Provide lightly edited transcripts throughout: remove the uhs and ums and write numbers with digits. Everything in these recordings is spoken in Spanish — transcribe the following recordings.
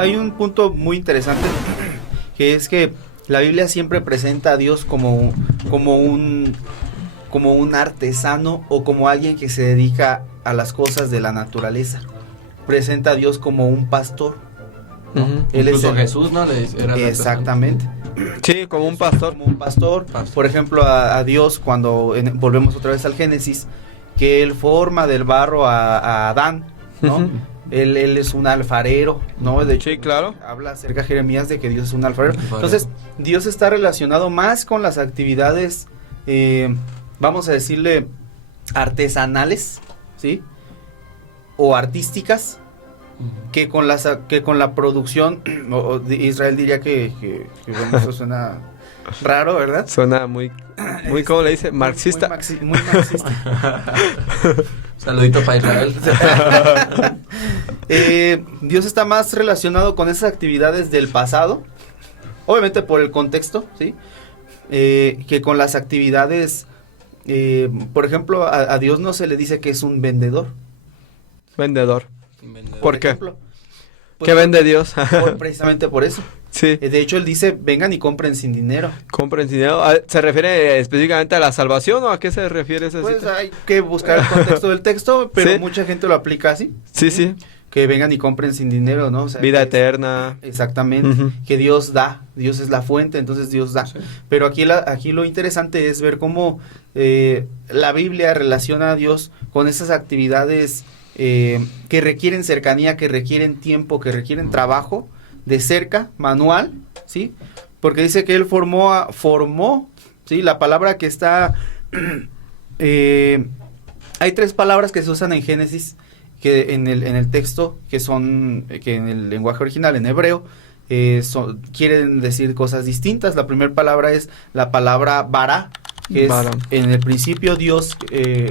hay un punto muy interesante, que es que la Biblia siempre presenta a Dios como un artesano o como alguien que se dedica a las cosas de la naturaleza. Presenta a Dios como un pastor, ¿no? Él Incluso es Jesús, ¿no? Era exactamente. Sí, como un pastor. Como un pastor. Por ejemplo, a Dios, cuando volvemos otra vez al Génesis, que él forma del barro a Adán, ¿no? Él es un alfarero, ¿no? De hecho, sí, claro. Habla acerca de Jeremías de que Dios es un alfarero. Entonces, Dios está relacionado más con las actividades, vamos a decirle, artesanales, ¿sí? O artísticas, que con la producción. Israel diría que bueno, eso suena raro, ¿verdad? Suena muy ¿cómo le dice? Marxista. Muy marxista. Saludito para Israel. Dios está más relacionado con esas actividades del pasado, obviamente por el contexto, ¿sí? Que con las actividades, por ejemplo, a Dios no se le dice que es un vendedor. Vendedor. ¿Por qué? Ejemplo, pues, ¿qué vende Dios? Precisamente por eso. Sí. De hecho, él dice, vengan y compren sin dinero. ¿Compren sin dinero? ¿Se refiere específicamente a la salvación o a qué se refiere esa Pues cita? hay que buscar el contexto del texto, pero ¿sí? Mucha gente lo aplica así. Sí. Que vengan y compren sin dinero, ¿no? O sea, vida eterna. Exactamente. Que Dios da, Dios es la fuente, entonces Dios da. Sí. Pero aquí lo interesante es ver cómo la Biblia relaciona a Dios con esas actividades que requieren cercanía, que requieren tiempo, que requieren trabajo de cerca, manual, ¿sí? Porque dice que él formó, ¿sí? La palabra que está, hay 3 palabras que se usan en Génesis, que en el texto, que en el lenguaje original, en hebreo, quieren decir cosas distintas. La primera palabra es la palabra bara, que es en el principio Dios,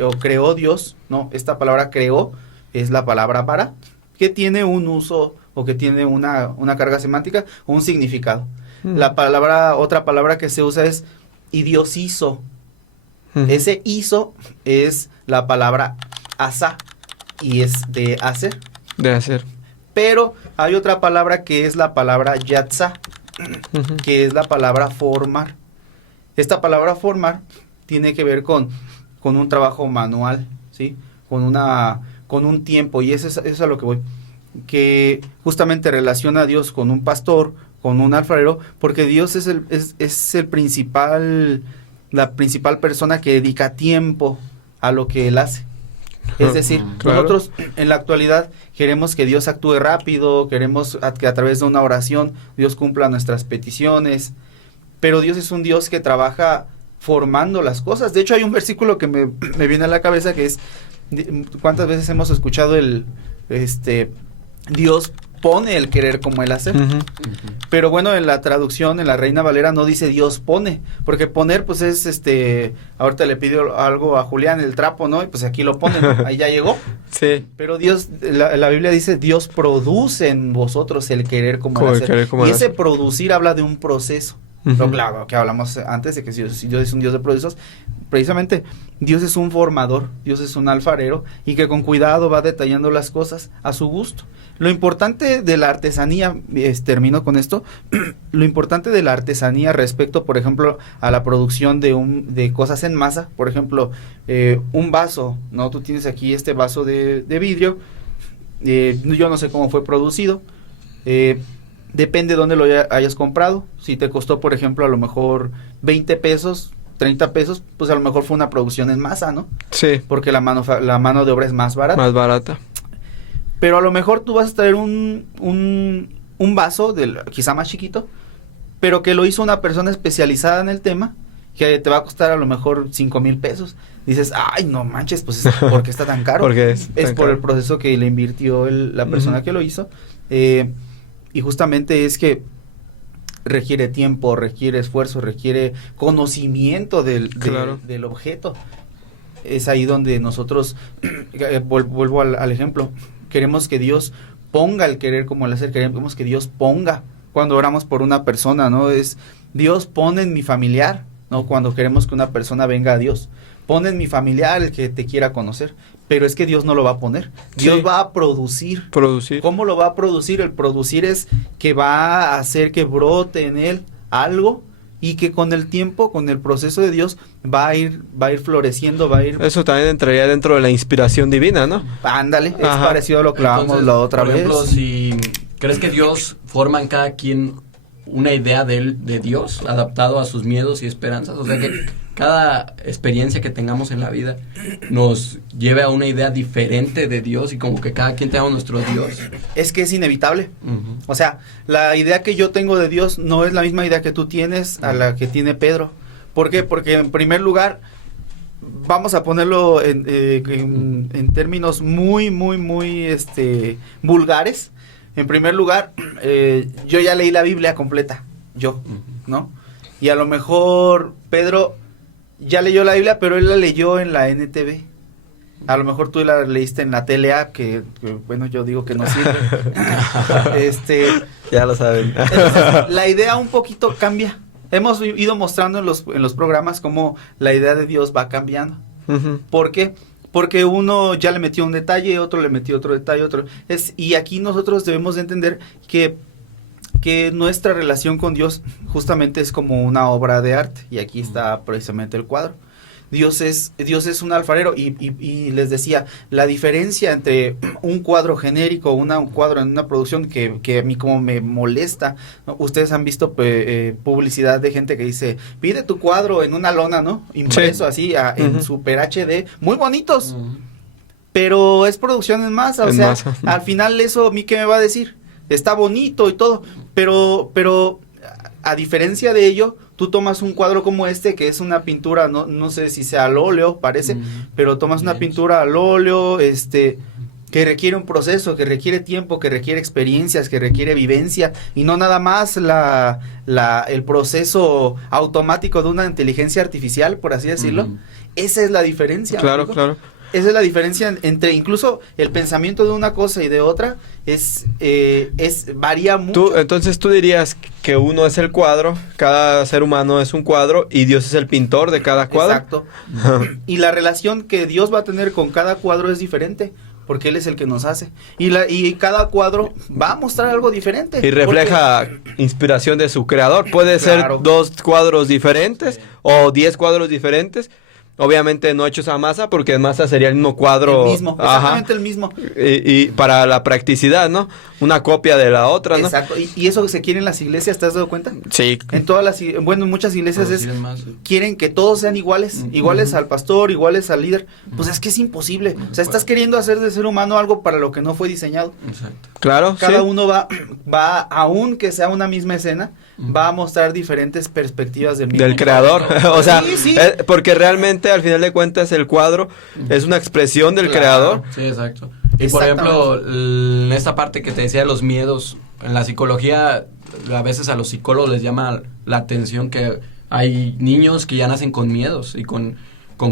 o creó Dios, ¿no? Esta palabra creó es la palabra bara, que tiene un uso o que tiene una carga semántica o un significado. Otra palabra que se usa es y Dios hizo. Ese hizo es la palabra asa y es de hacer. De hacer. Pero hay otra palabra que es la palabra yatza, que es la palabra formar. Esta palabra formar tiene que ver con un trabajo manual, ¿sí? Con un tiempo, y eso es a lo que voy. Que justamente relaciona a Dios con un pastor, con un alfarero, porque Dios es la principal persona que dedica tiempo a lo que Él hace. Es decir, nosotros en la actualidad queremos que Dios actúe rápido, queremos que a través de una oración Dios cumpla nuestras peticiones, pero Dios es un Dios que trabaja formando las cosas. De hecho, hay un versículo que me viene a la cabeza que es, ¿cuántas veces hemos escuchado Dios pone el querer como el hacer? Pero bueno, en la traducción, en la Reina Valera no dice Dios pone, porque poner pues es ahorita le pidió algo a Julián, el trapo, ¿no? Y pues aquí lo pone, ¿no? Ahí ya llegó. Sí. Pero Dios, la Biblia dice, Dios produce en vosotros el querer como el hacer. Y ese producir habla de un proceso. Pero claro, que hablamos antes de que Dios es un Dios de procesos. Precisamente, Dios es un formador, Dios es un alfarero, y que con cuidado va detallando las cosas a su gusto. Lo importante de la artesanía, termino con esto, lo importante de la artesanía respecto, por ejemplo, a la producción de cosas en masa, por ejemplo, un vaso, ¿no? Tú tienes aquí este vaso de vidrio, yo no sé cómo fue producido, depende de dónde lo hayas comprado. Si te costó, por ejemplo, a lo mejor 20 pesos, 30 pesos, pues a lo mejor fue una producción en masa, ¿no? Sí. Porque la mano de obra es más barata. Más barata. Pero a lo mejor tú vas a traer un vaso, quizá más chiquito, pero que lo hizo una persona especializada en el tema, que te va a costar a lo mejor 5,000 pesos. Dices, ay, no manches, pues ¿por qué está tan caro? Porque es por caro. El proceso que le invirtió la persona que lo hizo. Y justamente es que requiere tiempo, requiere esfuerzo, requiere conocimiento del objeto. Es ahí donde nosotros, vuelvo al ejemplo, queremos que Dios ponga el querer como el hacer, queremos que Dios ponga, cuando oramos por una persona, ¿no? Es Dios pone en mi familiar, ¿no? Cuando queremos que una persona venga a Dios, pone en mi familiar el que te quiera conocer, pero es que Dios no lo va a poner. Dios va a producir. ¿Cómo lo va a producir? El producir es que va a hacer que brote en él algo y que con el tiempo, con el proceso de Dios, va a ir floreciendo, va a ir... Eso también entraría dentro de la inspiración divina, ¿no? Ándale, es parecido a lo que hablábamos la otra vez. Por ejemplo, si crees que Dios forma en cada quien una idea de Dios, adaptado a sus miedos y esperanzas, o sea que cada experiencia que tengamos en la vida nos lleve a una idea diferente de Dios y como que cada quien tenga nuestro Dios. Es que es inevitable. O sea, la idea que yo tengo de Dios no es la misma idea que tú tienes a la que tiene Pedro. ¿Por qué? Porque en primer lugar, vamos a ponerlo en términos muy vulgares. En primer lugar, yo ya leí la Biblia completa, ¿no? Y a lo mejor Pedro ya leyó la Biblia, pero él la leyó en la NTV. A lo mejor tú la leíste en la TLA, que bueno, yo digo que no sirve. Ya lo saben. Entonces, la idea un poquito cambia. Hemos ido mostrando en los programas cómo la idea de Dios va cambiando. ¿Por qué? Porque uno ya le metió un detalle, otro le metió otro detalle, y aquí nosotros debemos de entender que nuestra relación con Dios justamente es como una obra de arte, y aquí está precisamente el cuadro. Dios es un alfarero, y les decía, la diferencia entre un cuadro genérico, un cuadro en una producción que a mí como me molesta, ¿no? Ustedes han visto publicidad de gente que dice, pide tu cuadro en una lona, ¿no? Impreso así, en Super HD, muy bonitos, pero es producción en masa, o sea, al final eso a mí ¿qué me va a decir? Está bonito y todo, pero a diferencia de ello, tú tomas un cuadro como este, que es una pintura, no sé si sea al óleo, parece, pero tomas una pintura al óleo, que requiere un proceso, que requiere tiempo, que requiere experiencias, que requiere vivencia, y no nada más el proceso automático de una inteligencia artificial, por así decirlo. Esa es la diferencia. Claro, amigo. claro. Esa es la diferencia entre incluso el pensamiento de una cosa y de otra, varía mucho. Entonces tú dirías que uno es el cuadro, cada ser humano es un cuadro y Dios es el pintor de cada cuadro. Exacto. Y la relación que Dios va a tener con cada cuadro es diferente, porque Él es el que nos hace. Y cada cuadro va a mostrar algo diferente. Y refleja inspiración de su creador. Puede ser 2 cuadros diferentes o 10 cuadros diferentes. Obviamente no hechos a masa, porque en masa sería el mismo cuadro. El mismo, exactamente el mismo. Y para la practicidad, ¿no? Una copia de la otra, ¿no? Exacto. Y eso se quiere en las iglesias, ¿te has dado cuenta? Sí. En muchas iglesias quieren que todos sean iguales, iguales al pastor, iguales al líder. Pues es que es imposible. O sea, estás queriendo hacer de ser humano algo para lo que no fue diseñado. Exacto. Claro, Cada uno va, aunque sea una misma escena, va a mostrar diferentes perspectivas del creador. O sea, porque realmente al final de cuentas el cuadro es una expresión del creador. Sí, exacto. Y por ejemplo, en esta parte que te decía de los miedos, en la psicología a veces a los psicólogos les llama la atención que hay niños que ya nacen con miedos y con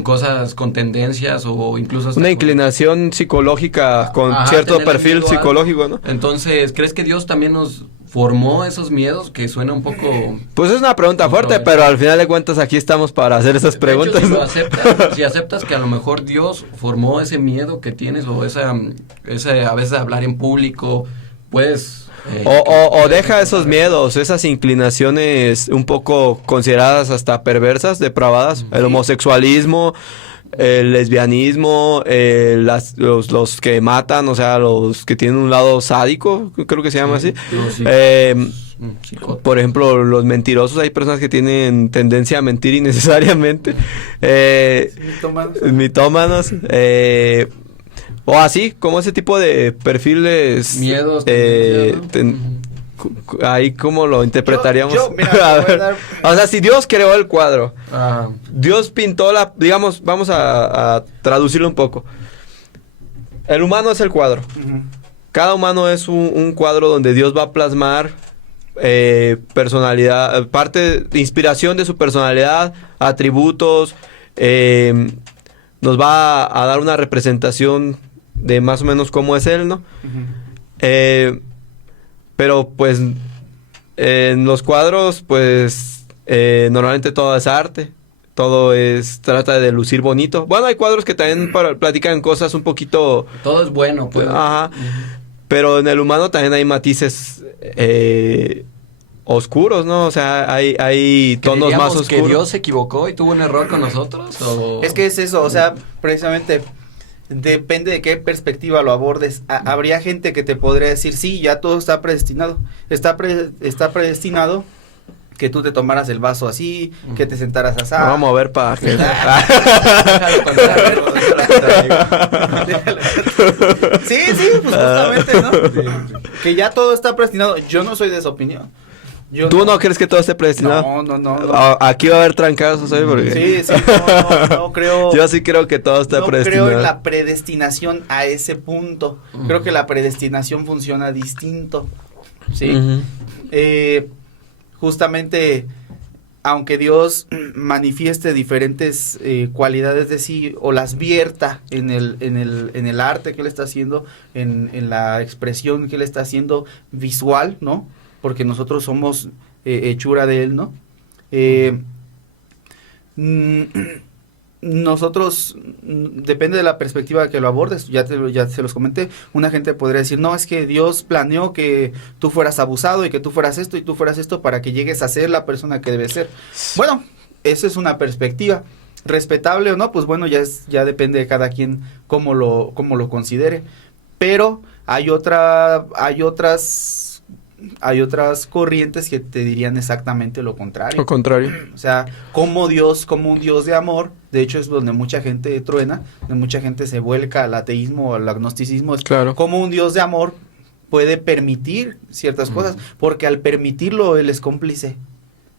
cosas, con tendencias o incluso una inclinación psicológica con cierto perfil psicológico, ¿no? Entonces, ¿crees que Dios también nos formó esos miedos? Que suena un poco... Pues es una pregunta fuerte, pero al final de cuentas aquí estamos para hacer esas preguntas. De hecho, si aceptas que a lo mejor Dios formó ese miedo que tienes o esa a veces hablar en público, puedes... O deja esos miedos, esas inclinaciones un poco consideradas hasta perversas, depravadas, el homosexualismo, el lesbianismo, los que matan, o sea, los que tienen un lado sádico, creo que se llama así. Por ejemplo, los mentirosos, hay personas que tienen tendencia a mentir innecesariamente. Mitómanos. O así, como ese tipo de perfiles. Miedos. Ahí como lo interpretaríamos. Mira, o sea, si Dios creó el cuadro, Dios pintó digamos, vamos a traducirlo un poco. El humano es el cuadro. Cada humano es un cuadro donde Dios va a plasmar personalidad, parte de inspiración de su personalidad, atributos, nos va a dar una representación de más o menos cómo es él, ¿no? Pero pues en los cuadros pues normalmente todo es arte, todo trata de lucir bonito. Bueno, hay cuadros que también platican cosas un poquito... Todo es bueno, pues. Ajá. Pero en el humano también hay matices oscuros, ¿no? O sea, hay tonos más oscuros. ¿Que Dios se equivocó y tuvo un error con nosotros? ¿O? Es que es eso, o sea, precisamente depende de qué perspectiva lo abordes. Habría gente que te podría decir, sí, ya todo está predestinado. Está predestinado que tú te tomaras el vaso así, que te sentaras así. Vamos a ver para que... Sí, pues justamente, ¿no? Que ya todo está predestinado. Yo no soy de esa opinión. ¿Tú no crees que todo esté predestinado? No. Aquí va a haber trancazos, ¿sabes? Porque... Sí, no creo. Yo sí creo que todo está predestinado. No creo en la predestinación a ese punto. Creo que la predestinación funciona distinto. ¿Sí? Justamente, aunque Dios manifieste diferentes cualidades de sí o las vierta en el arte que Él está haciendo, en la expresión que Él está haciendo visual, ¿no? Porque nosotros somos hechura de Él, ¿no? Nosotros, depende de la perspectiva que lo abordes, ya se los comenté. Una gente podría decir, no, es que Dios planeó que tú fueras abusado y que tú fueras esto y tú fueras esto para que llegues a ser la persona que debes ser. Bueno, esa es una perspectiva. Respetable o no, pues bueno, ya depende de cada quien cómo lo considere. Pero hay otras corrientes que te dirían exactamente lo contrario. Lo contrario. O sea, como un Dios de amor, de hecho es donde mucha gente truena, donde mucha gente se vuelca al ateísmo o al agnosticismo, es claro. Como un Dios de amor puede permitir ciertas cosas, porque al permitirlo Él es cómplice.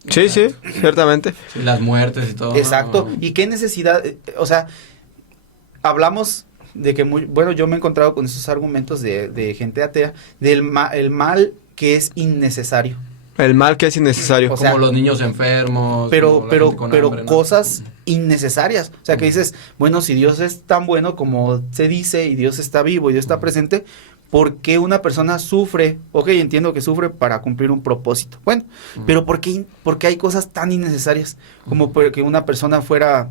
Sí, ciertamente. Sí, las muertes y todo. Exacto. ¿Y qué necesidad? O sea, hablamos de que yo me he encontrado con esos argumentos de gente atea, el mal que es innecesario. El mal que es innecesario. O sea, como los niños enfermos. Pero hambre, ¿no? cosas innecesarias. O sea, que dices, bueno, si Dios es tan bueno como se dice, y Dios está vivo y Dios está presente, ¿por qué una persona sufre? Ok, entiendo que sufre para cumplir un propósito. Bueno, pero ¿por qué hay cosas tan innecesarias? Como que una persona fuera,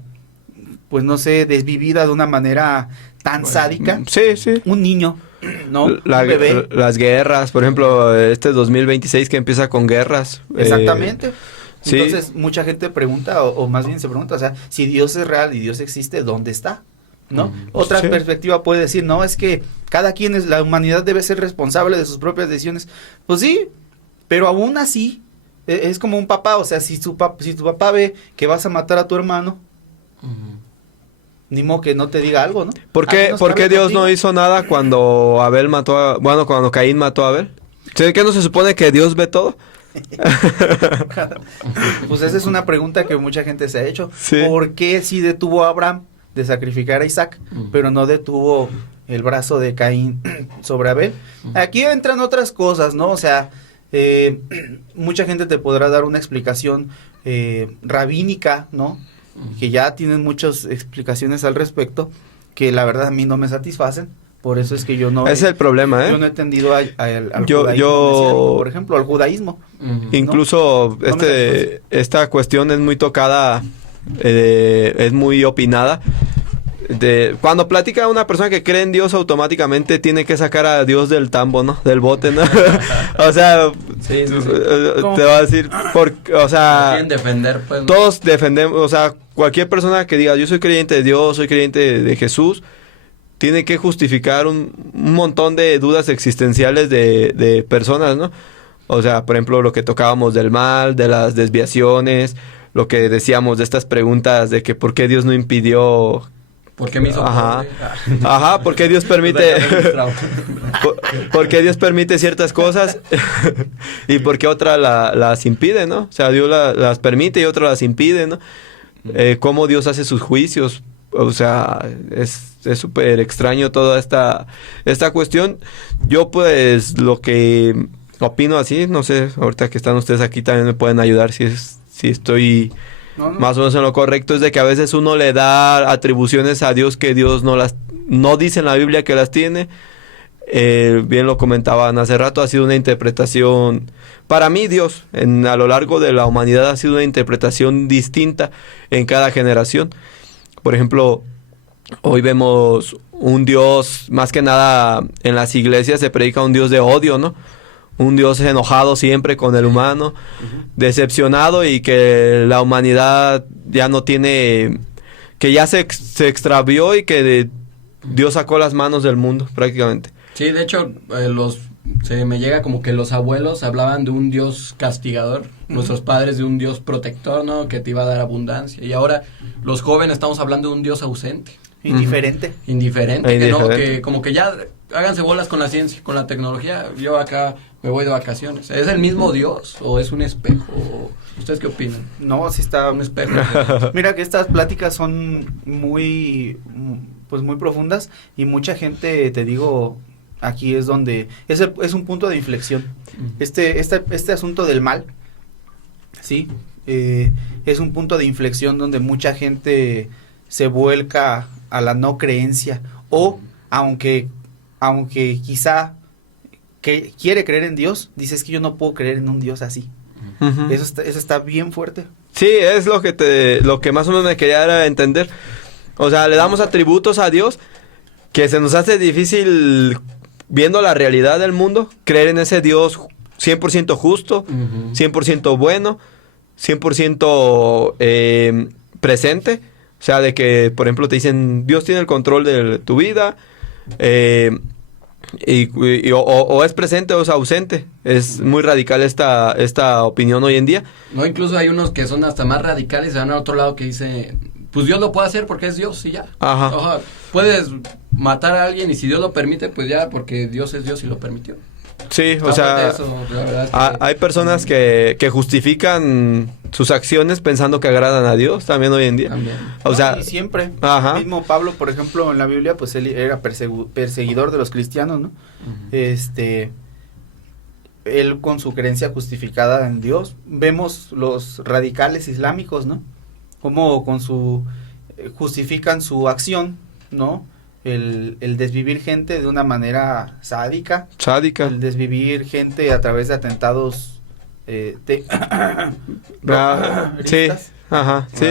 pues no sé, desvivida de una manera tan sádica. Sí. Un niño, ¿no? Un bebé. Las guerras, por ejemplo, 2026 que empieza con guerras. Exactamente. Sí. Entonces, mucha gente pregunta, o más bien se pregunta, o sea, si Dios es real y Dios existe, ¿dónde está? ¿No? Otra perspectiva puede decir, no, es que cada quien la humanidad debe ser responsable de sus propias decisiones. Pues sí, pero aún así, es como un papá, o sea, si tu papá ve que vas a matar a tu hermano, ni modo que no te diga algo, ¿no? ¿Por qué Dios no hizo nada cuando cuando Caín mató a Abel? ¿Qué no se supone que Dios ve todo? Pues esa es una pregunta que mucha gente se ha hecho. Sí. ¿Por qué sí detuvo a Abraham de sacrificar a Isaac, pero no detuvo el brazo de Caín sobre Abel? Aquí entran otras cosas, ¿no? O sea, mucha gente te podrá dar una explicación rabínica, ¿no? Que ya tienen muchas explicaciones al respecto, que la verdad a mí no me satisfacen. Por eso es que yo no... Ese es el problema, ¿eh? Yo no he entendido al judaísmo mesiánico, por ejemplo, al judaísmo. Incluso ¿no? Esta cuestión es muy tocada, es muy opinada. Cuando platica una persona que cree en Dios, automáticamente tiene que sacar a Dios del tambo, ¿no? Del bote, ¿no? O sea, sí. Te va a decir, o sea... Quieren defender, pues, ¿no? Todos defendemos, o sea, cualquier persona que diga, yo soy creyente de Dios, soy creyente de Jesús, tiene que justificar un montón de dudas existenciales de personas, ¿no? O sea, por ejemplo, lo que tocábamos del mal, de las desviaciones, lo que decíamos de estas preguntas de que por qué Dios no impidió... ¿Por qué me hizo pobre? Ajá, ¿por qué Dios permite... ¿Por qué Dios permite ciertas cosas y por qué otras las impide, ¿no? O sea, Dios las permite y otras las impide, ¿no? Cómo Dios hace sus juicios. O sea, es súper extraño toda esta cuestión. Yo pues lo que opino así, no sé, ahorita que están ustedes aquí también me pueden ayudar si estoy más o menos en lo correcto, es de que a veces uno le da atribuciones a Dios que Dios no dice en la Biblia que las tiene. bien lo comentaban hace rato, ha sido una interpretación, para mí Dios, a lo largo de la humanidad ha sido una interpretación distinta en cada generación. Por ejemplo, hoy vemos un Dios, más que nada en las iglesias se predica un Dios de odio, ¿no? Un Dios enojado siempre con el humano, decepcionado, y que la humanidad ya no tiene, que ya se extravió y que Dios sacó las manos del mundo prácticamente. Sí, de hecho, se me llega como que los abuelos hablaban de un Dios castigador, nuestros padres de un Dios protector, ¿no? Que te iba a dar abundancia. Y ahora los jóvenes estamos hablando de un Dios ausente. Indiferente. Indiferente, que no, que como que ya háganse bolas con la ciencia, con la tecnología. Yo acá me voy de vacaciones. ¿Es el mismo Dios o es un espejo? ¿Ustedes qué opinan? No, sí está un espejo. Mira que estas pláticas son muy profundas, y mucha gente, te digo, aquí es donde es un punto de inflexión. Este asunto del mal, sí, es un punto de inflexión donde mucha gente se vuelca a la no creencia, o aunque quizá que quiere creer en Dios, dices que yo no puedo creer en un Dios así. Uh-huh. Eso está bien fuerte. Sí, es lo que más o menos me quería dar a entender. O sea, le damos atributos a Dios que se nos hace difícil, viendo la realidad del mundo, creer en ese Dios 100% justo, uh-huh, 100% bueno, 100% presente. O sea, de que, por ejemplo, te dicen, Dios tiene el control de tu vida, o es presente o es ausente. Es muy radical esta opinión hoy en día. No, incluso hay unos que son hasta más radicales y se van a otro lado que dice, pues Dios lo puede hacer porque es Dios y ya. Ajá. Ojo, puedes matar a alguien y si Dios lo permite, pues ya, porque Dios es Dios y lo permitió. Sí, o sea, eso, la verdad hay personas que justifican sus acciones pensando que agradan a Dios también hoy en día. También. O sea, y siempre. Ajá. El mismo Pablo, por ejemplo, en la Biblia, pues él era perseguidor de los cristianos, ¿no? Uh-huh. Él con su creencia justificada en Dios. Vemos los radicales islámicos, ¿no? Como con justifican su acción, ¿no? El desvivir gente de una manera sádica. El desvivir gente a través de atentados sí, ajá, sí.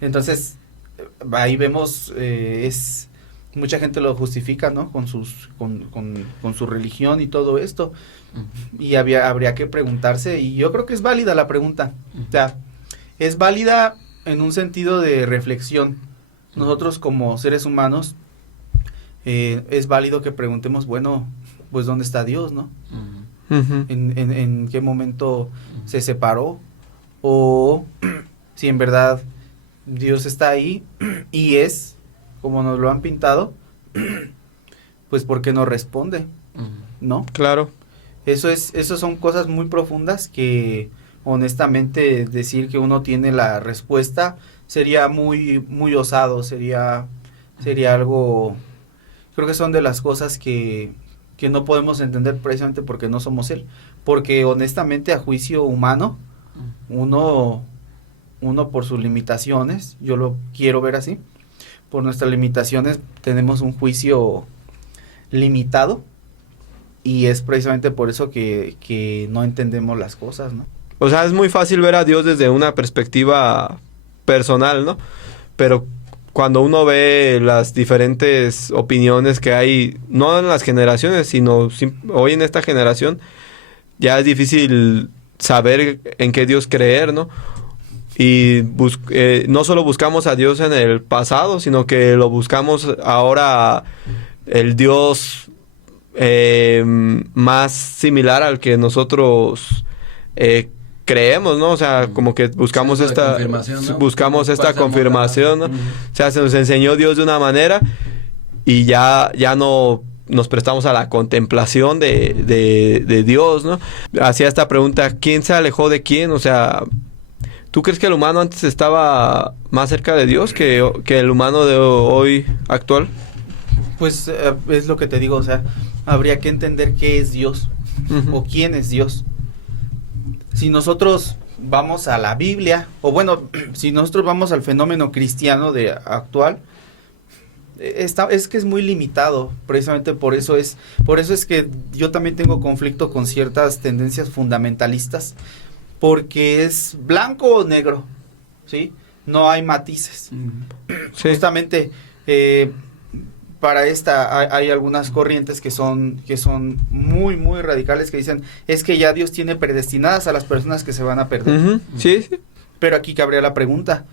Entonces, ahí vemos, mucha gente lo justifica, ¿no? Con su religión y todo esto. Uh-huh. Y habría que preguntarse, y yo creo que es válida la pregunta. Uh-huh. O sea, es válida en un sentido de reflexión. Nosotros como seres humanos, es válido que preguntemos, bueno, pues ¿dónde está Dios, no? Uh-huh. ¿En qué momento se separó? O si en verdad Dios está ahí y es como nos lo han pintado, pues ¿por qué no responde? ¿No? Claro. Eso son cosas muy profundas que honestamente decir que uno tiene la respuesta sería muy muy osado, sería algo, creo que son de las cosas que no podemos entender precisamente porque no somos Él, porque honestamente a juicio humano, uno por sus limitaciones, yo lo quiero ver así, por nuestras limitaciones tenemos un juicio limitado, y es precisamente por eso que no entendemos las cosas, ¿no? O sea, es muy fácil ver a Dios desde una perspectiva personal, ¿no? Pero cuando uno ve las diferentes opiniones que hay, no en las generaciones, sino hoy en esta generación, ya es difícil saber en qué Dios creer, ¿no? Y no solo buscamos a Dios en el pasado, sino que lo buscamos ahora, el Dios más similar al que nosotros creemos, ¿no? O sea, como que buscamos esta confirmación, ¿no? O sea, se nos enseñó Dios de una manera y ya no nos prestamos a la contemplación de Dios, ¿no? Hacía esta pregunta, ¿quién se alejó de quién? O sea, ¿tú crees que el humano antes estaba más cerca de Dios que el humano de hoy actual? Pues es lo que te digo, o sea, habría que entender qué es Dios, uh-huh, o quién es Dios. Si nosotros vamos a la Biblia, o bueno, si nosotros vamos al fenómeno cristiano actual, es que es muy limitado, precisamente por eso es que yo también tengo conflicto con ciertas tendencias fundamentalistas, porque es blanco o negro, ¿sí? No hay matices. Sí. Justamente para hay algunas corrientes que son muy, muy radicales, que dicen, es que ya Dios tiene predestinadas a las personas que se van a perder. Uh-huh. Sí, sí. Pero aquí cabría la pregunta,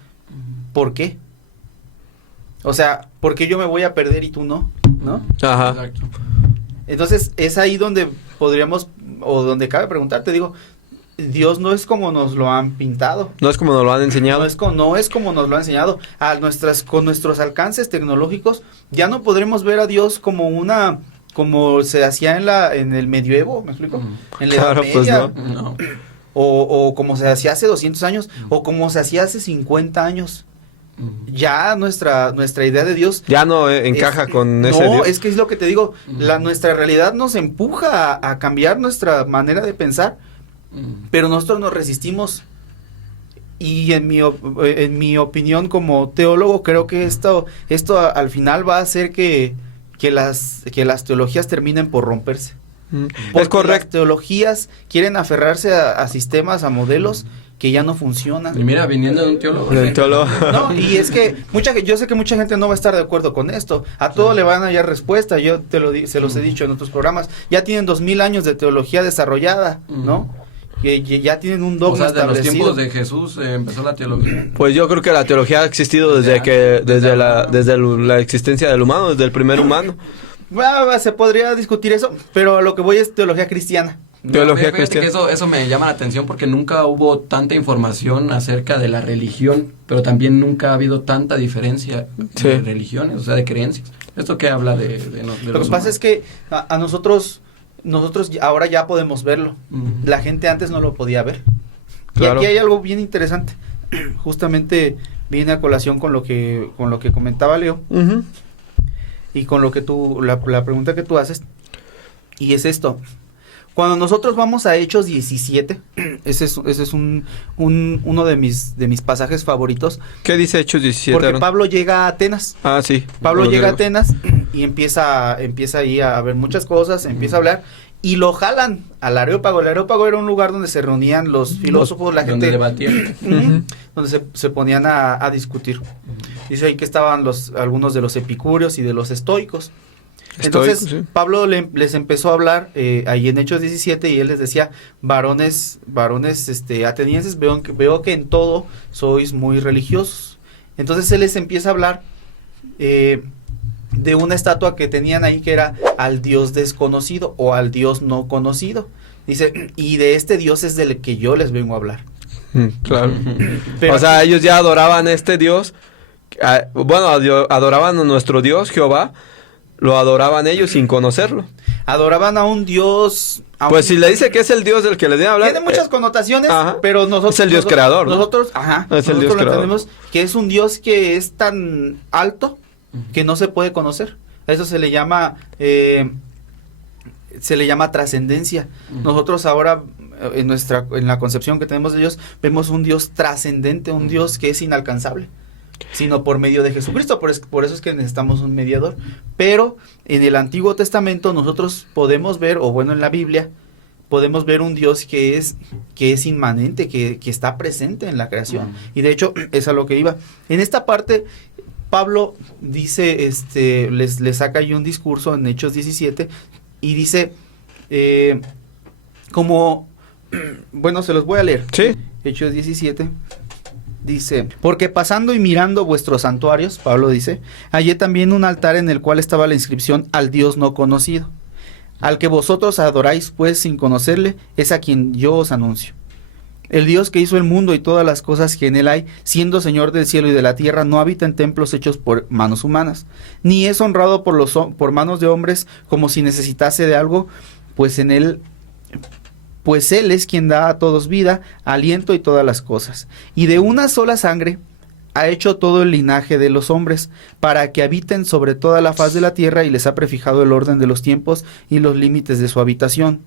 ¿por qué? O sea, ¿por qué yo me voy a perder y tú no? ¿No? Ajá. Exacto. Entonces, es ahí donde podríamos, o donde cabe preguntarte, digo, Dios no es como nos lo han pintado. No es como nos lo han enseñado. No es como nos lo han enseñado. Con nuestros alcances tecnológicos, ya no podremos ver a Dios como se hacía en el medioevo, ¿me explico? En la Edad Media. Pues no. O como se hacía hace 200 años, o como se hacía hace 50 años. Ya nuestra idea de Dios ya no encaja con ese Dios. No, es que es lo que te digo, nuestra realidad nos empuja a cambiar nuestra manera de pensar, pero nosotros nos resistimos. Y en mi opinión como teólogo, creo que esto al final va a hacer que las teologías terminen por romperse. Es correcto. Las teologías quieren aferrarse a sistemas, a modelos que ya no funcionan. Y mira, viniendo de un teólogo. No, y es que yo sé que mucha gente no va a estar de acuerdo con esto. A todo le van a hallar respuesta. Yo se los he dicho en otros programas. Ya tienen 2000 años de teología desarrollada, ¿no? Que ya tienen un dogma establecido. De los tiempos de Jesús empezó la teología. Pues yo creo que la teología ha existido desde la existencia del humano, desde el primer humano. Bueno, se podría discutir eso, pero a lo que voy es teología cristiana. Teología cristiana. Que eso me llama la atención porque nunca hubo tanta información acerca de la religión, pero también nunca ha habido tanta diferencia de religiones, o sea, de creencias. ¿Esto qué habla de lo que pasa es que a nosotros ahora ya podemos verlo. La gente antes no lo podía ver. Claro. Y aquí hay algo bien interesante. Justamente viene a colación con lo que comentaba Leo. Y con lo que la pregunta que tú haces. Y es esto. Cuando nosotros vamos a Hechos 17, ese es uno de mis pasajes favoritos. ¿Qué dice Hechos 17? Porque Aaron? Pablo llega a Atenas. Ah, sí. Pablo llega a Atenas y empieza ahí a ver muchas cosas, empieza a hablar y lo jalan al Areópago. El Areópago era un lugar donde se reunían los filósofos, la gente. Donde debatían. Donde se ponían a discutir. Dice ahí que estaban algunos de los epicúreos y de los estoicos. Entonces, Pablo les empezó a hablar ahí en Hechos 17 y él les decía, varones atenienses, veo que en todo sois muy religiosos. Entonces él les empieza a hablar de una estatua que tenían ahí que era al Dios desconocido o al Dios no conocido. Dice, y de este Dios es del que yo les vengo a hablar. Claro. Pero, o sea, ellos ya adoraban a este Dios, adoraban a nuestro Dios, Jehová. Lo adoraban ellos sin conocerlo. Adoraban a un Dios. Pues si le dice que es el Dios del que les viene a hablar. Tiene muchas connotaciones, pero nosotros. Es el Dios creador, ¿no? Nosotros el Dios creador. Entendemos que es un Dios que es tan alto que no se puede conocer. Eso se le llama trascendencia. Nosotros ahora en la concepción que tenemos de Dios vemos un Dios trascendente, un Dios que es inalcanzable, sino por medio de Jesucristo. Por eso es que necesitamos un mediador. Pero en el Antiguo Testamento nosotros podemos ver, en la Biblia podemos ver un Dios que es inmanente, que está presente en la creación. Y de hecho es a lo que iba. En esta parte Pablo dice, les saca ahí un discurso en Hechos 17 y dice se los voy a leer. Sí. Hechos 17 dice, porque pasando y mirando vuestros santuarios, Pablo dice, hallé también un altar en el cual estaba la inscripción al Dios no conocido. Al que vosotros adoráis pues sin conocerle, es a quien yo os anuncio. El Dios que hizo el mundo y todas las cosas que en él hay, siendo Señor del cielo y de la tierra, no habita en templos hechos por manos humanas, ni es honrado por manos de hombres como si necesitase de algo, pues él es quien da a todos vida, aliento y todas las cosas. Y de una sola sangre ha hecho todo el linaje de los hombres, para que habiten sobre toda la faz de la tierra, y les ha prefijado el orden de los tiempos y los límites de su habitación,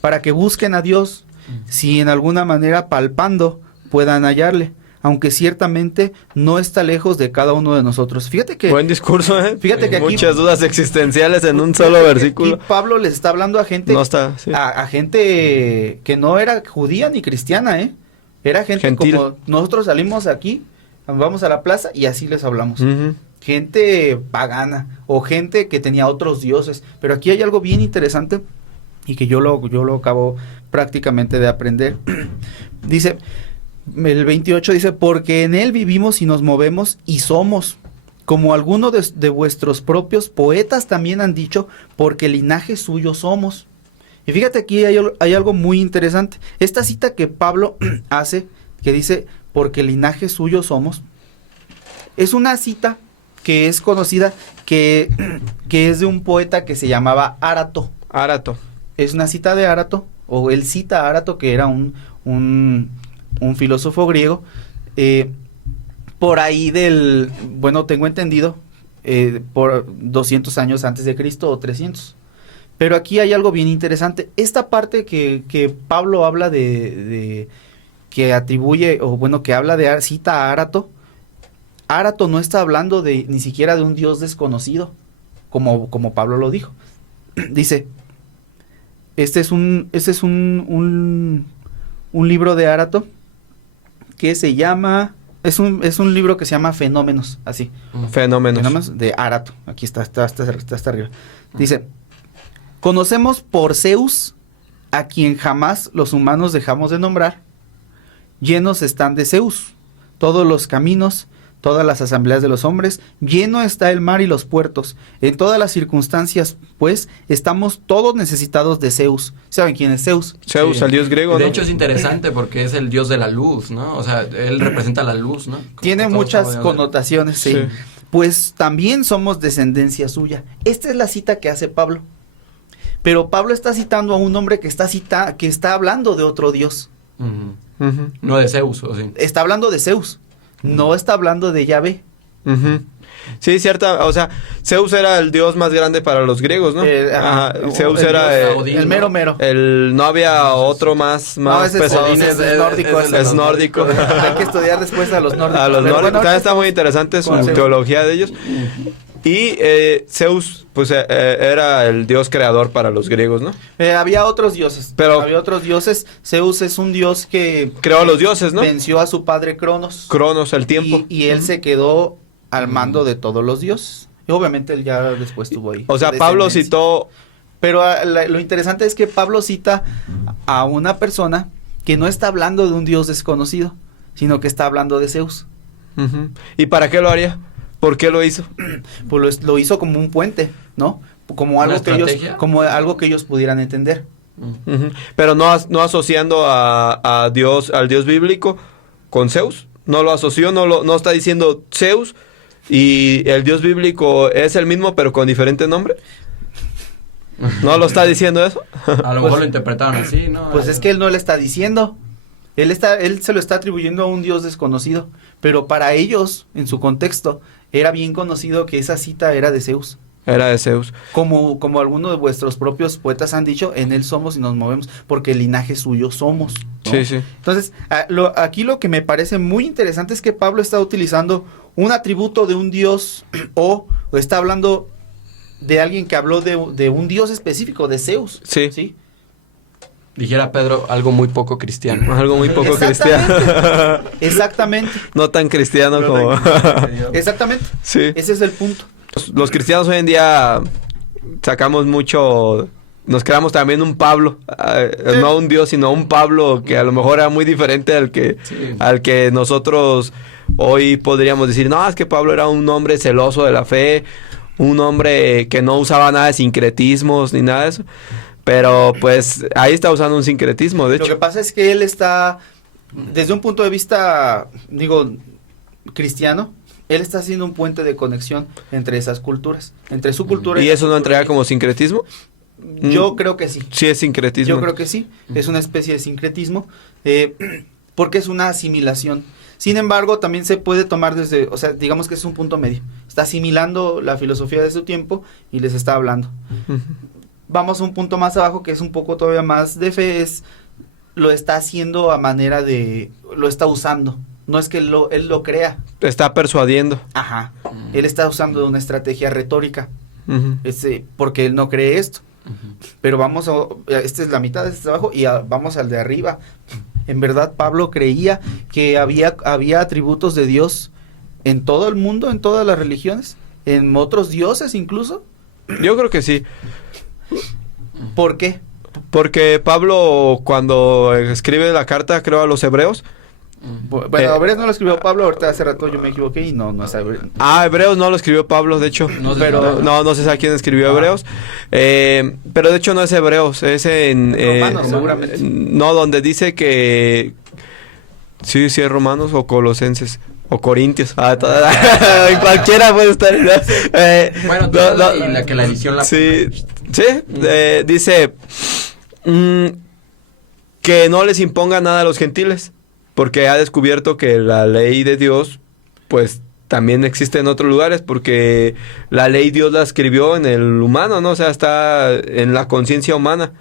para que busquen a Dios, si en alguna manera palpando puedan hallarle, aunque ciertamente no está lejos de cada uno de nosotros. Fíjate que... Buen discurso, ¿eh? Fíjate que aquí... Muchas dudas existenciales en un solo versículo. Y Pablo les está hablando a gente... No está, sí. A gente que no era judía ni cristiana, ¿eh? Era gente gentil. Como nosotros salimos aquí, vamos a la plaza y así les hablamos. Uh-huh. Gente pagana o gente que tenía otros dioses. Pero aquí hay algo bien interesante y que yo lo acabo prácticamente de aprender. Dice, el 28 dice, porque en él vivimos y nos movemos y somos, como algunos de vuestros propios poetas también han dicho, porque linaje suyo somos. Y fíjate, aquí hay algo muy interesante. Esta cita que Pablo hace, que dice, porque linaje suyo somos, es una cita que es conocida, que es de un poeta que se llamaba Árato. Árato. Es una cita de Árato, o él cita a Árato, que era un filósofo griego, por ahí bueno, tengo entendido, por 200 años antes de Cristo o 300. Pero aquí hay algo bien interesante. Esta parte que Pablo habla que atribuye, o bueno, que habla cita a Árato. Árato no está hablando ni siquiera de un Dios desconocido, como Pablo lo dijo. Dice, este es un libro de Árato que se llama, es un libro que se llama Fenómenos, así. Fenómenos de Árato. Aquí está hasta arriba. Dice, conocemos por Zeus, a quien jamás los humanos dejamos de nombrar. Llenos están de Zeus todos los caminos, todas las asambleas de los hombres, lleno está el mar y los puertos. En todas las circunstancias, pues, estamos todos necesitados de Zeus. ¿Saben quién es Zeus? Zeus, sí. El dios griego, de ¿no? hecho es interesante porque es el dios de la luz, ¿no? O sea, él representa la luz, ¿no? Tiene muchas connotaciones, sí. Pues también somos descendencia suya. Esta es la cita que hace Pablo. Pero Pablo está citando a un hombre que está hablando de otro dios. Uh-huh. Uh-huh. No de Zeus, ¿o sí? Está hablando de Zeus. No está hablando de Yahvé. Uh-huh. Sí, cierta, o sea, Zeus era el dios más grande para los griegos, ¿no? Zeus era el mero mero. No había otro más pesado. Es nórdico. Es nórdico. Hay que estudiar después a los nórdicos. A los nórdicos, también está muy interesante su teología de ellos. Y Zeus, pues era el dios creador para los griegos, ¿no? Había otros dioses. Zeus es un dios que creó a los dioses, ¿no? Venció a su padre Cronos. Cronos, el tiempo. Y él se quedó al mando de todos los dioses. Y obviamente él ya después estuvo ahí. O sea, Pablo citó... Pero lo interesante es que Pablo cita a una persona que no está hablando de un dios desconocido, sino que está hablando de Zeus. Uh-huh. ¿Y para qué lo haría? ¿Por qué lo hizo? Pues lo hizo como un puente, ¿no? Como algo que ellos pudieran entender. Uh-huh. Pero no asociando a Dios, al Dios bíblico con Zeus. No lo asoció, no está diciendo Zeus y el Dios bíblico es el mismo pero con diferente nombre. ¿No lo está diciendo eso? A lo mejor lo interpretaron así, ¿no? Pues es que él no le está diciendo. Él se lo está atribuyendo a un Dios desconocido. Pero para ellos, en su contexto, era bien conocido que esa cita era de Zeus. Era de Zeus. Como algunos de vuestros propios poetas han dicho, en él somos y nos movemos, porque el linaje suyo somos, ¿no? Sí, sí. Entonces, aquí lo que me parece muy interesante es que Pablo está utilizando un atributo de un dios o está hablando de alguien que habló de un dios específico, de Zeus. Sí. ¿Sí? Dijera Pedro, algo muy poco cristiano. Algo muy poco cristiano. Exactamente. No tan cristiano como... Exactamente. Sí. Ese es el punto. Los cristianos hoy en día sacamos mucho... Nos creamos también un Pablo. No un Dios, sino un Pablo que a lo mejor era muy diferente al que nosotros hoy podríamos decir. No, es que Pablo era un hombre celoso de la fe. Un hombre que no usaba nada de sincretismos ni nada de eso. Pero pues ahí está usando un sincretismo, de hecho. Lo que pasa es que él está, desde un punto de vista, cristiano, él está haciendo un puente de conexión entre esas culturas, entre su cultura y eso no entraría como sincretismo. Yo creo que sí. Sí es sincretismo. Yo creo que sí, es una especie de sincretismo, porque es una asimilación. Sin embargo, también se puede tomar digamos que es un punto medio. Está asimilando la filosofía de su tiempo y les está hablando. Uh-huh. Vamos a un punto más abajo que es un poco todavía más de fe, lo está haciendo a manera lo está usando, no es que él lo crea. Está persuadiendo. Ajá. Él está usando una estrategia retórica. Uh-huh. Porque él no cree esto. Pero esta es la mitad de este trabajo y vamos al de arriba. En verdad, Pablo creía que había atributos de Dios en todo el mundo, en todas las religiones, en otros dioses incluso. Yo creo que sí. ¿Por qué? Porque Pablo, cuando escribe la carta, creo, a los hebreos. Bueno, Hebreos no lo escribió Pablo, ahorita hace rato yo me equivoqué y no es Hebreos. Hebreos no lo escribió Pablo, de hecho. No se sabe quién escribió Hebreos. Pero de hecho no es Hebreos, es en... Romanos, seguramente. No, donde dice que... Sí, es Romanos o Colosenses. O Corintios. Cualquiera puede estar. Bueno, que la edición la... Sí, dice... que no les imponga nada a los gentiles. Porque ha descubierto que la ley de Dios, pues, también existe en otros lugares, porque la ley Dios la escribió en el humano, ¿no? O sea, está en la conciencia humana.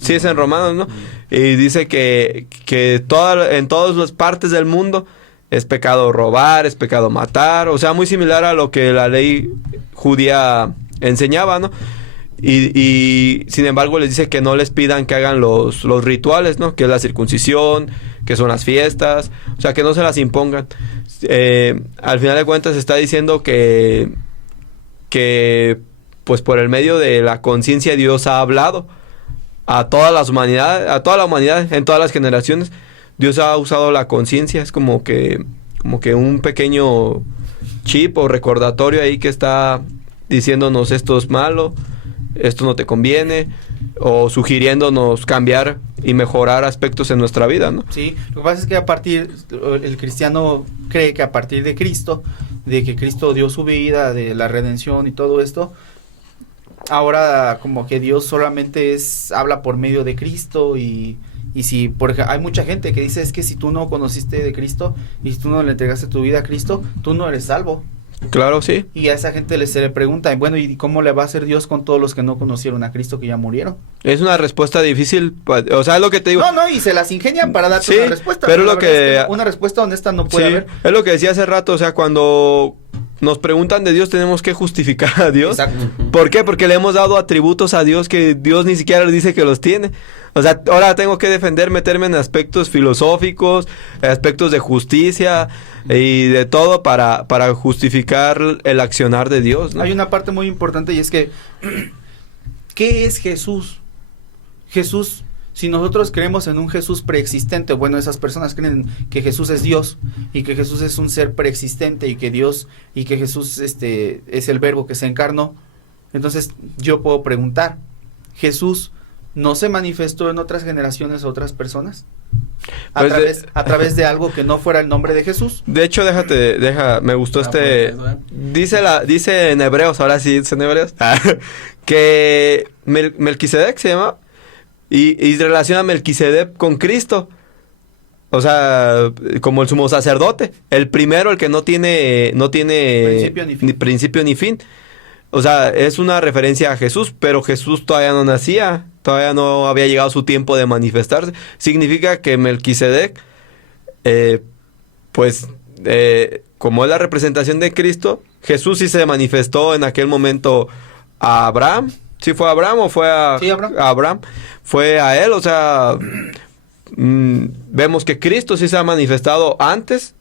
Sí, es en Romanos, ¿no? Y dice que en todas las partes del mundo es pecado robar, es pecado matar, o sea, muy similar a lo que la ley judía enseñaba, ¿no? Y sin embargo les dice que no les pidan que hagan los rituales, ¿no? Que es la circuncisión, que son las fiestas, o sea, que no se las impongan. Al final de cuentas está diciendo que pues por el medio de la conciencia Dios ha hablado a toda la humanidad, en todas las generaciones. Dios ha usado la conciencia, es como que un pequeño chip o recordatorio ahí que está diciéndonos esto es malo, esto no te conviene, o sugiriéndonos cambiar y mejorar aspectos en nuestra vida, ¿no? Sí, lo que pasa es que el cristiano cree que a partir de Cristo, de que Cristo dio su vida, de la redención y todo esto, ahora como que Dios solamente habla por medio de Cristo y si, por ejemplo, hay mucha gente que dice es que si tú no conociste de Cristo y si tú no le entregaste tu vida a Cristo, tú no eres salvo. Claro, sí. Y a esa gente se le pregunta, bueno, ¿y cómo le va a hacer Dios con todos los que no conocieron a Cristo que ya murieron? Es una respuesta difícil, o sea, es lo que te digo. No, y se las ingenian para darte una respuesta. Pero lo que... una respuesta honesta no puede haber. Es lo que decía hace rato, o sea, cuando nos preguntan de Dios tenemos que justificar a Dios. Exacto. ¿Por qué? Porque le hemos dado atributos a Dios que Dios ni siquiera le dice que los tiene. O sea, ahora tengo que meterme en aspectos filosóficos, aspectos de justicia y de todo para justificar el accionar de Dios, ¿no? Hay una parte muy importante y es que ¿qué es Jesús? Jesús, si nosotros creemos en un Jesús preexistente, bueno, esas personas creen que Jesús es Dios y que Jesús es un ser preexistente y que Jesús es el verbo que se encarnó. Entonces yo puedo preguntar, ¿Jesús no se manifestó en otras generaciones a otras personas? A través de algo que no fuera el nombre de Jesús. De hecho, me gustó dice en Hebreos, ahora sí, dice en Hebreos, que Melquisedec se llama, y relaciona a Melquisedec con Cristo. O sea, como el sumo sacerdote, el primero, el que no tiene principio ni fin. O sea, es una referencia a Jesús, pero Jesús todavía no nacía, todavía no había llegado su tiempo de manifestarse. Significa que Melquisedec, como es la representación de Cristo, Jesús sí se manifestó en aquel momento a Abraham. ¿Sí fue a Abraham o fue a Abraham? Fue a él, o sea, vemos que Cristo sí se ha manifestado antes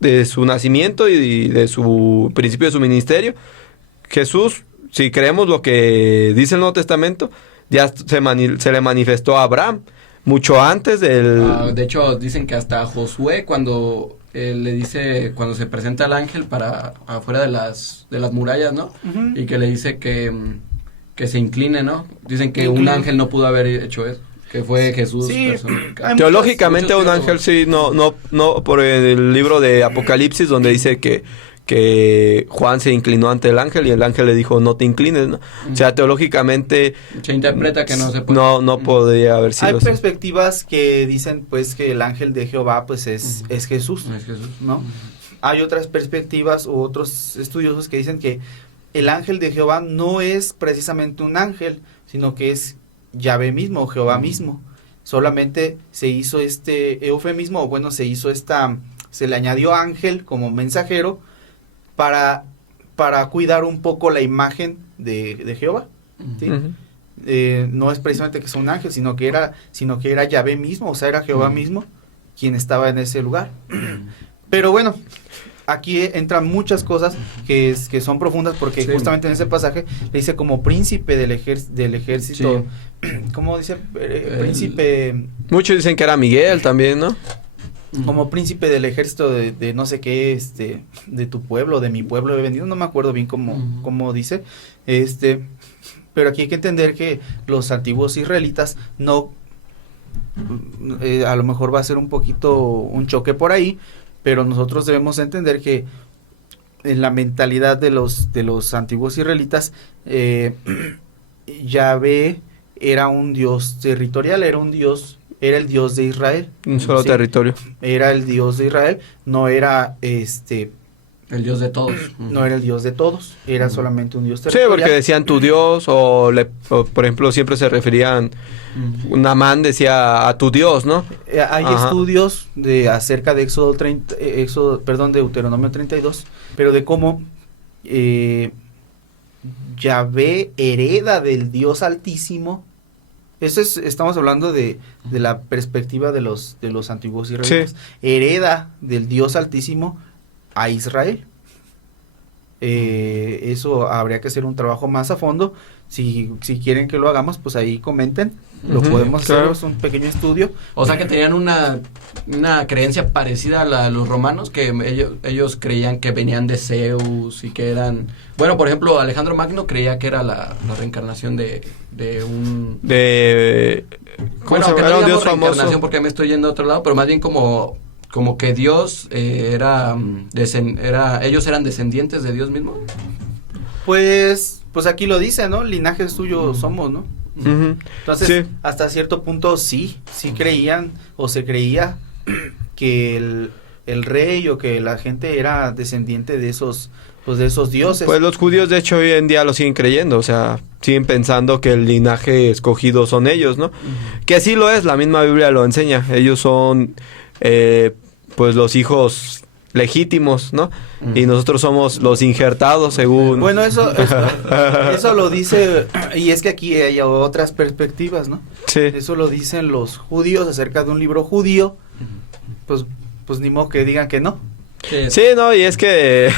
de su nacimiento y de su principio de su ministerio. Jesús, si creemos lo que dice el Nuevo Testamento, ya se le manifestó a Abraham, mucho antes del... de hecho, dicen que hasta Josué, cuando le dice, cuando se presenta el ángel para afuera de las murallas, ¿no? Uh-huh. Y que le dice que se incline, ¿no? Dicen que un ángel no pudo haber hecho eso, que fue Jesús. Sí, teológicamente un ángel sí, no por el libro de Apocalipsis, donde dice que Juan se inclinó ante el ángel y el ángel le dijo no te inclines, ¿no? O sea, teológicamente se interpreta que no se puede. No podría haber sido así. Hay perspectivas que dicen pues que el ángel de Jehová pues es Jesús, ¿no? Hay otras perspectivas u otros estudiosos que dicen que el ángel de Jehová no es precisamente un ángel, sino que es Yahvé mismo, Jehová mismo. solamente se hizo este eufemismo, o bueno, se le añadió ángel como mensajero para cuidar un poco la imagen de Jehová, ¿sí? No es precisamente que sea un ángel, sino que era Yahvé mismo, o sea, era Jehová mismo quien estaba en ese lugar. Pero bueno, aquí entran muchas cosas que son profundas, porque justamente en ese pasaje le dice como príncipe del ejército. Sí. ¿Cómo dice? Príncipe. Muchos dicen que era Miguel también, ¿no? Como príncipe del ejército de no sé qué, de tu pueblo, de mi pueblo he venido, no me acuerdo bien cómo dice, pero aquí hay que entender que los antiguos israelitas no, a lo mejor va a ser un poquito un choque por ahí, pero nosotros debemos entender que en la mentalidad de los antiguos israelitas, Yahvé era un dios territorial, era el dios de Israel. Un solo territorio. Era el dios de Israel, no era el dios de todos. No era el dios de todos, era solamente un dios territorial. Sí, porque decían tu dios, o por ejemplo siempre se referían, Naamán decía a tu dios, ¿no? Hay estudios acerca de Deuteronomio 32, pero de cómo Yahvé hereda del Dios Altísimo. Estamos hablando de la perspectiva de los antiguos israelitas. Sí. Hereda del Dios Altísimo a Israel. Eso habría que hacer un trabajo más a fondo. Si quieren que lo hagamos, pues ahí comenten. Lo podemos hacer, es un pequeño estudio. O sea que tenían una creencia parecida a la de los romanos, que ellos creían que venían de Zeus y que eran... Bueno, por ejemplo, Alejandro Magno creía que era la reencarnación de un... Bueno, que no digamos reencarnación porque me estoy yendo a otro lado, pero más bien como que Dios ellos eran descendientes de Dios mismo. Pues aquí lo dice, ¿no? Linajes tuyos somos, ¿no? Entonces, hasta cierto punto sí creían o se creía que el rey o que la gente era descendiente de esos dioses. Pues los judíos de hecho hoy en día lo siguen creyendo, o sea, siguen pensando que el linaje escogido son ellos, ¿no? Que así lo es, la misma Biblia lo enseña, ellos son pues los hijos legítimos, ¿no? Y nosotros somos los injertados según... Bueno, eso lo dice, y es que aquí hay otras perspectivas, ¿no? Sí. Eso lo dicen los judíos acerca de un libro judío, pues ni modo que digan que no. Sí, no, y es que...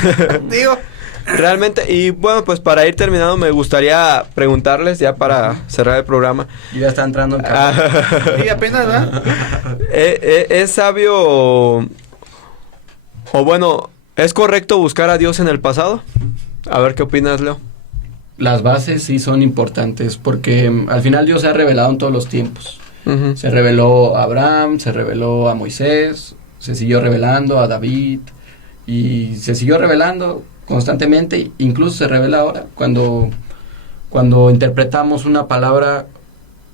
Digo... Realmente, y bueno, pues para ir terminando me gustaría preguntarles, ya para cerrar el programa. Y ya está entrando en Sí, apenas, ¿verdad? ¿Es sabio o bueno, es correcto buscar a Dios en el pasado? A ver, ¿qué opinas, Leo? Las bases sí son importantes porque al final Dios se ha revelado en todos los tiempos. Se reveló a Abraham, se reveló a Moisés, se siguió revelando a David y se siguió revelando constantemente, incluso se revela ahora cuando interpretamos una palabra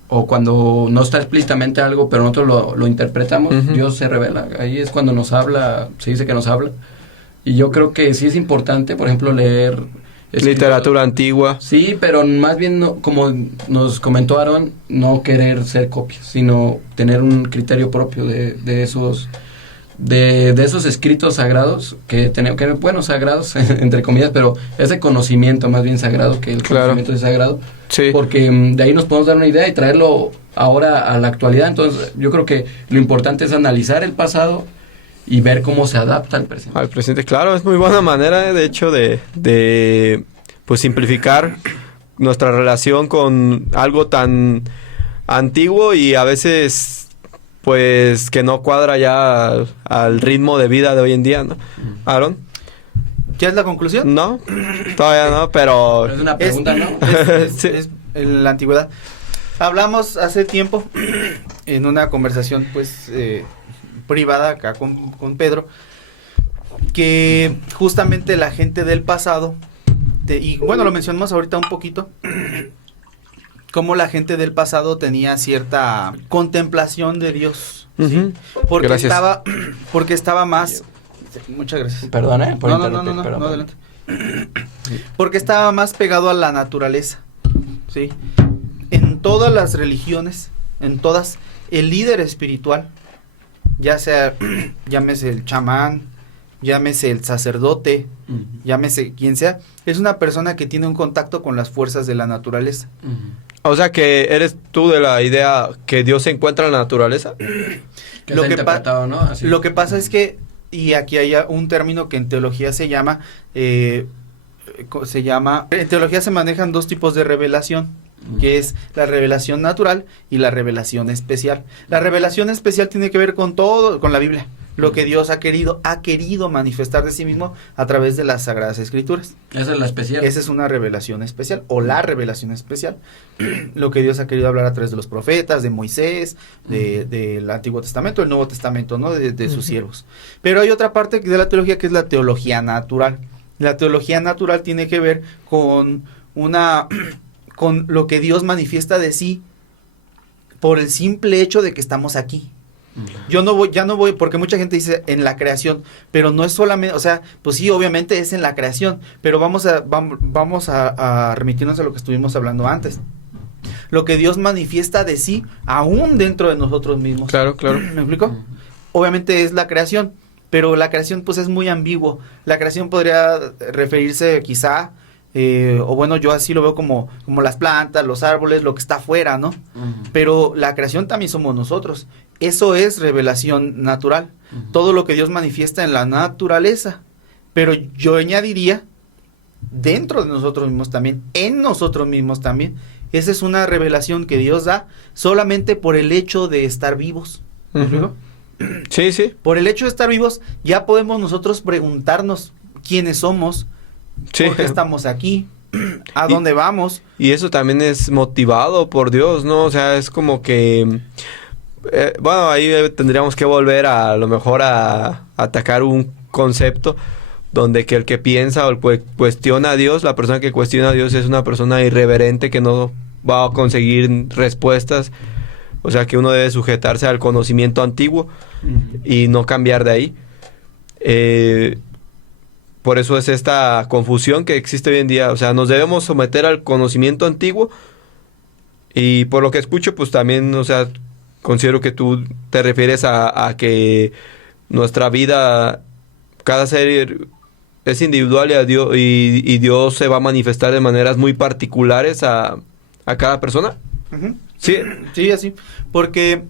o cuando no está explícitamente algo, pero nosotros lo interpretamos, Dios se revela. Ahí es cuando nos habla, se dice que nos habla. Y yo creo que sí es importante, por ejemplo, leer... literatura antigua. Sí, pero más bien, no, como nos comentó Aaron, no querer ser copias, sino tener un criterio propio de esos escritos sagrados que bueno, sagrados entre comillas, pero ese conocimiento más bien sagrado que el conocimiento es sagrado, porque de ahí nos podemos dar una idea y traerlo ahora a la actualidad. Entonces yo creo que lo importante es analizar el pasado y ver cómo se adapta al presente. Al presente, claro, es muy buena manera de hecho de pues simplificar nuestra relación con algo tan antiguo y a veces pues que no cuadra ya al ritmo de vida de hoy en día, ¿no? ¿Aaron? ¿Ya es la conclusión? No, todavía no, pero... Es una pregunta, ¿no? Es en la antigüedad. Hablamos hace tiempo en una conversación pues privada acá con Pedro, que justamente la gente del pasado, y bueno, lo mencionamos ahorita un poquito, cómo la gente del pasado tenía cierta contemplación de Dios, ¿sí? Porque estaba más... Muchas gracias. Perdón, No, adelante. Porque estaba más pegado a la naturaleza, ¿sí? En todas las religiones el líder espiritual, ya sea, llámese el chamán, llámese el sacerdote, llámese quien sea, es una persona que tiene un contacto con las fuerzas de la naturaleza. O sea, que eres tú de la idea que Dios se encuentra en la naturaleza. Lo que pasa es que, y aquí hay un término que en teología en teología se manejan dos tipos de revelación, que es la revelación natural y la revelación especial. La revelación especial tiene que ver con todo, con la Biblia, lo que Dios ha querido manifestar de sí mismo a través de las Sagradas Escrituras. Esa es la especial. Esa es una revelación especial, o la revelación especial. Lo que Dios ha querido hablar a través de los profetas, de Moisés, del Antiguo Testamento, del Nuevo Testamento, ¿no? De sus siervos. Pero hay otra parte de la teología que es la teología natural. La teología natural tiene que ver con lo que Dios manifiesta de sí por el simple hecho de que estamos aquí. Ya no voy, porque mucha gente dice en la creación, pero no es solamente, o sea, pues sí, obviamente es en la creación, pero vamos a remitirnos a lo que estuvimos hablando antes. Lo que Dios manifiesta de sí, aún dentro de nosotros mismos. Claro. ¿Me explico? Obviamente es la creación, pero la creación pues es muy ambiguo. La creación podría referirse quizá, o bueno, yo así lo veo como las plantas, los árboles, lo que está afuera, ¿no? Pero la creación también somos nosotros. Eso es revelación natural. Todo lo que Dios manifiesta en la naturaleza. Pero yo añadiría, dentro de nosotros mismos también, en nosotros mismos también. Esa es una revelación que Dios da solamente por el hecho de estar vivos. ¿Me explico? Sí. Por el hecho de estar vivos, ya podemos nosotros preguntarnos quiénes somos, por qué estamos aquí, a dónde vamos. Y eso también es motivado por Dios, ¿no? O sea, es como que... bueno, ahí tendríamos que volver a lo mejor a atacar un concepto donde que el que piensa o el que cuestiona a Dios, la persona que cuestiona a Dios es una persona irreverente que no va a conseguir respuestas. O sea, que uno debe sujetarse al conocimiento antiguo y no cambiar de ahí. Por eso es esta confusión que existe hoy en día. O sea, nos debemos someter al conocimiento antiguo y por lo que escucho, pues también, o sea, considero que tú te refieres a que nuestra vida, cada ser es individual y Dios se va a manifestar de maneras muy particulares a cada persona. Sí, así. Porque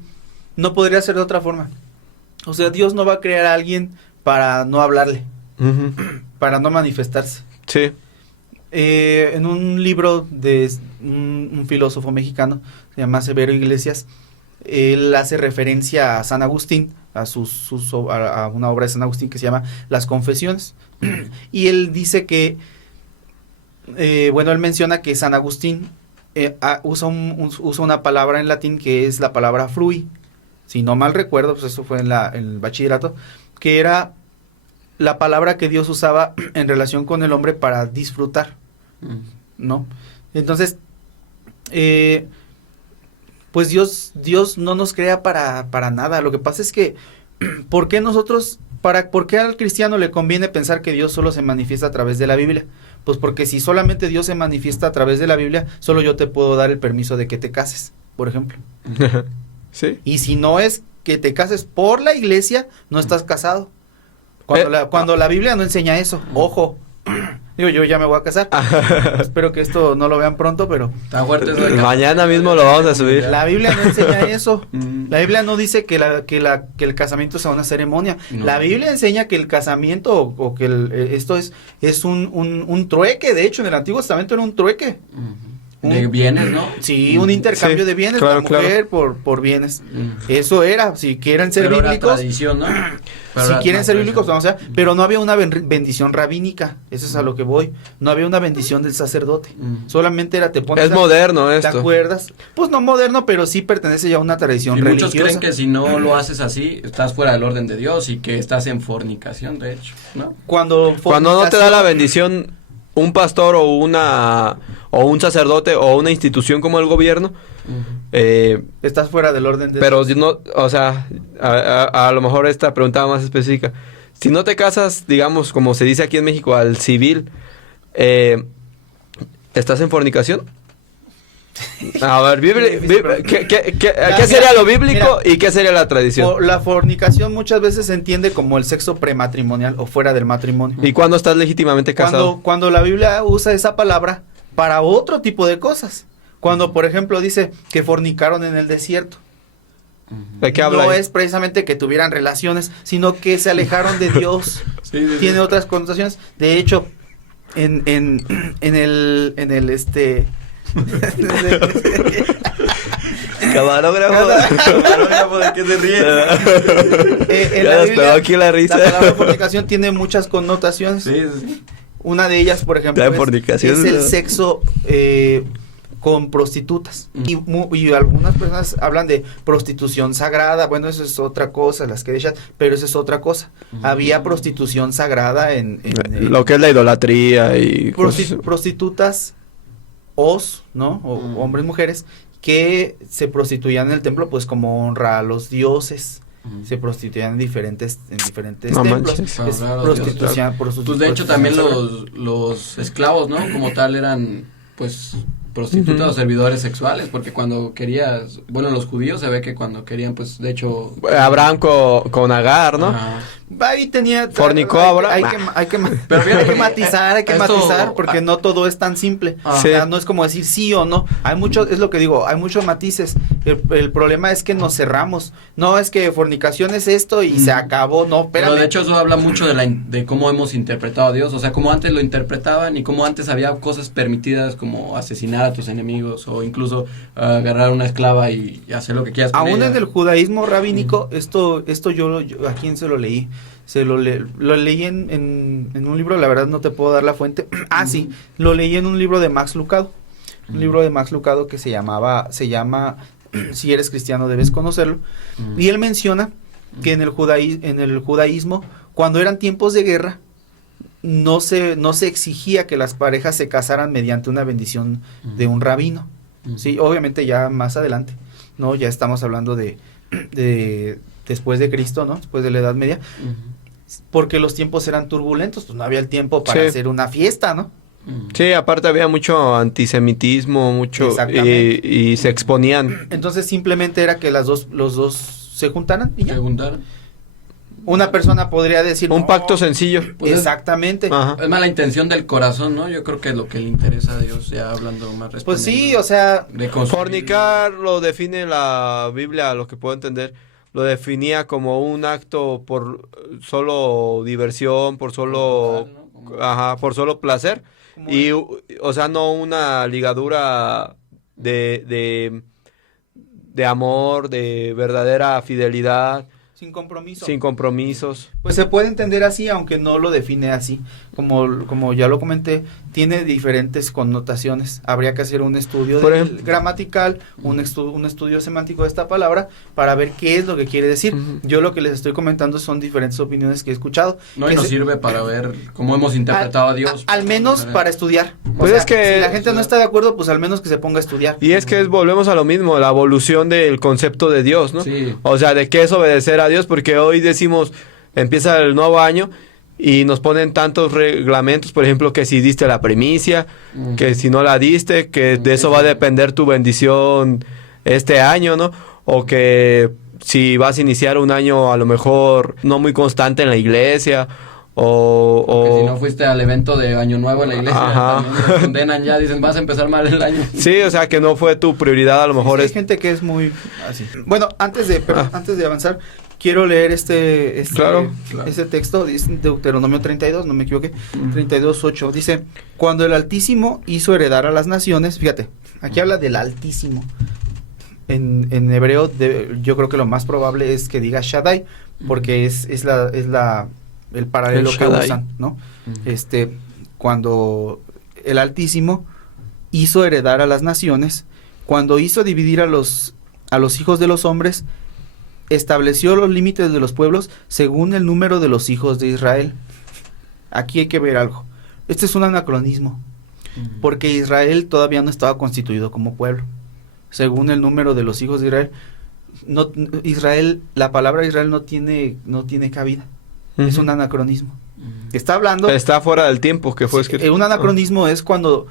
no podría ser de otra forma. O sea, Dios no va a crear a alguien para no hablarle, para no manifestarse. Sí. En un libro de un filósofo mexicano, se llama Severo Iglesias, él hace referencia a San Agustín, a una obra de San Agustín que se llama Las Confesiones. Y él dice que, él menciona que San Agustín usa una palabra en latín que es la palabra frui. Si no mal recuerdo, pues eso fue en el bachillerato, que era la palabra que Dios usaba en relación con el hombre para disfrutar, ¿no? Entonces, pues Dios no nos crea para nada. Lo que pasa es que, ¿por qué al cristiano le conviene pensar que Dios solo se manifiesta a través de la Biblia? Pues porque si solamente Dios se manifiesta a través de la Biblia, solo yo te puedo dar el permiso de que te cases, por ejemplo. Sí. Y si no es que te cases por la iglesia, no estás casado. Cuando la Biblia no enseña eso, ojo. Digo, yo ya me voy a casar. Espero que esto no lo vean pronto, pero... Está fuerte eso de mañana mismo lo vamos a subir. La Biblia no enseña eso. La Biblia no dice que el casamiento sea una ceremonia. No. La Biblia enseña que el casamiento o que esto es un trueque. De hecho, en el Antiguo Testamento era un trueque. De bienes, ¿no? Sí, un intercambio de bienes, claro, la mujer por bienes. Eso era, si quieren ser bíblicos. Era tradición, ¿no? Si quieren ser bíblicos, vamos a ver, pero no había una bendición rabínica, eso es a lo que voy. No había una bendición del sacerdote. Solamente era te pones. Es moderno esto. ¿Te acuerdas? Pues no moderno, pero sí pertenece ya a una tradición religiosa. Muchos creen que si no lo haces así, estás fuera del orden de Dios y que estás en fornicación, de hecho, ¿no? Cuando no te da la bendición un pastor o un sacerdote o una institución como el gobierno, estás fuera del orden de pero Dios. No, o sea, a lo mejor esta pregunta más específica. Si no te casas, digamos, como se dice aquí en México, al civil, ¿estás en fornicación? A ver, ¿qué sería lo bíblico y qué sería la tradición? La fornicación muchas veces se entiende como el sexo prematrimonial o fuera del matrimonio. ¿Y cuándo estás legítimamente casado? Cuando la Biblia usa esa palabra para otro tipo de cosas. Cuando, por ejemplo, dice que fornicaron en el desierto. ¿De qué habla? No es precisamente que tuvieran relaciones, sino que se alejaron de Dios. Tiene otras connotaciones. De hecho, en el Camarógrafo, ¿de qué se ríe? En la Biblia, aquí la risa. La palabra fornicación tiene muchas connotaciones. Sí. Una de ellas, por ejemplo, es el sexo con prostitutas. Y algunas personas hablan de prostitución sagrada. Bueno, eso es otra cosa, las que dejan, pero eso es otra cosa. Había prostitución sagrada en lo que es la idolatría y prostitutas ¿no? O hombres, mujeres, que se prostituían en el templo, pues como honra a los dioses. Se prostituían en diferentes templos. Prostitución. Pues de hecho también los esclavos, ¿no? Como tal eran, pues, prostitutas o servidores sexuales, porque cuando querías, bueno, los judíos se ve que cuando querían, pues, de hecho... Abraham con Agar, ¿no? Ajá. Ahí tenía... Fornicó Abraham. Hay que matizar, porque no todo es tan simple. O sea, no es como decir sí o no. Hay mucho, es lo que digo, hay muchos matices. El problema es que nos cerramos. No es que fornicación es esto y se acabó, no, espérame. Pero de hecho eso habla mucho de cómo hemos interpretado a Dios, o sea, cómo antes lo interpretaban y cómo antes había cosas permitidas como asesinar a tus enemigos o incluso agarrar una esclava y hacer lo que quieras con Aún ella. en el judaísmo rabínico, esto yo ¿a quién se lo leí? Lo leí en un libro, la verdad no te puedo dar la fuente. Sí, lo leí en un libro de Max Lucado. Un libro de Max Lucado que se llama Si eres cristiano debes conocerlo. Y él menciona que en el judaísmo, cuando eran tiempos de guerra, no se exigía que las parejas se casaran mediante una bendición de un rabino. Sí, obviamente ya más adelante, ¿no? Ya estamos hablando de después de Cristo, ¿no? Después de la Edad Media. Porque los tiempos eran turbulentos, pues no había el tiempo para hacer una fiesta, ¿no? Sí, aparte había mucho antisemitismo, y se exponían. Entonces simplemente era que los dos se juntaran y ya. Una persona podría decir... Un pacto sencillo. Pues exactamente. Es más la intención del corazón, ¿no? Yo creo que es lo que le interesa a Dios, ya hablando más respondiendo. Pues sí, o sea... Fornicar lo define la Biblia, lo que puedo entender. Lo definía como un acto por solo diversión, por solo... por solo placer. Y, o sea, no una ligadura de amor, de verdadera fidelidad. Sin compromiso. Sin compromisos. Pues se puede entender así, aunque no lo define así. Como ya lo comenté, tiene diferentes connotaciones. Habría que hacer un estudio gramatical, un estudio semántico de esta palabra para ver qué es lo que quiere decir. Yo lo que les estoy comentando son diferentes opiniones que he escuchado. No, y nos sirve para ver cómo hemos interpretado a Dios. Al menos para estudiar. Pues es que si la gente no está de acuerdo, pues al menos que se ponga a estudiar. Y es que volvemos a lo mismo, la evolución del concepto de Dios, ¿no? Sí. O sea, de qué es obedecer a Dios, porque hoy decimos, empieza el nuevo año y nos ponen tantos reglamentos, por ejemplo, que si diste la primicia, que si no la diste, que de eso va a depender tu bendición este año, ¿no? O que si vas a iniciar un año a lo mejor no muy constante en la iglesia, o que si no fuiste al evento de Año Nuevo en la iglesia, también te condenan ya, dicen, vas a empezar mal el año. Sí, o sea, que no fue tu prioridad, a lo mejor hay gente que es muy así. Bueno, antes de avanzar, quiero leer este texto, dice Deuteronomio 32, no me equivoqué, 32:8, dice, cuando el Altísimo hizo heredar a las naciones, fíjate, aquí habla del Altísimo, en hebreo yo creo que lo más probable es que diga Shaddai, porque es el paralelo que usan, ¿no? Cuando el Altísimo hizo heredar a las naciones, cuando hizo dividir a los hijos de los hombres, estableció los límites de los pueblos según el número de los hijos de Israel. Aquí hay que ver algo. Este es un anacronismo, porque Israel todavía no estaba constituido como pueblo. Según el número de los hijos de Israel, la palabra Israel no tiene cabida. Es un anacronismo. Está fuera del tiempo que fue escrito. Un anacronismo es cuando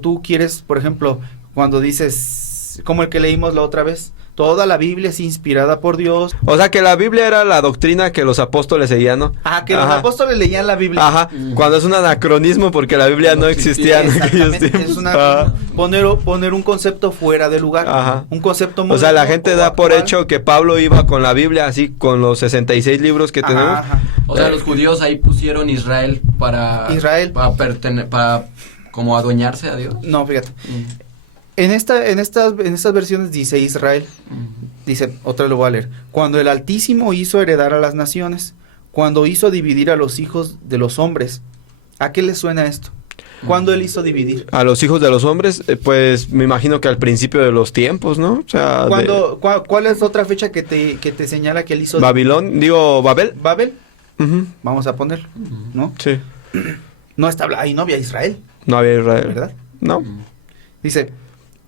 tú quieres, por ejemplo, cuando dices, como el que leímos la otra vez, toda la Biblia es inspirada por Dios. O sea, que la Biblia era la doctrina que los apóstoles seguían, ¿no? Que los apóstoles leían la Biblia. Ajá, cuando es un anacronismo porque la Biblia no existía en aquellos tiempos. Es poner un concepto fuera de lugar. Ajá. Un concepto muy... O sea, la gente da por hecho que Pablo iba con la Biblia así, con los 66 libros que tenemos. Ajá. O sea, los judíos ahí pusieron Israel para como adueñarse a Dios. No, fíjate. En estas versiones dice Israel, dice, otra lo voy a leer, cuando el Altísimo hizo heredar a las naciones, cuando hizo dividir a los hijos de los hombres. ¿A qué le suena esto? ¿Cuándo él hizo dividir? A los hijos de los hombres, pues me imagino que al principio de los tiempos, ¿no? O sea, ¿cuál es otra fecha que te señala que él hizo? Babel. ¿Babel? Vamos a ponerlo, ¿no? Sí. No ahí no había Israel. No había Israel. ¿Verdad? No. Dice,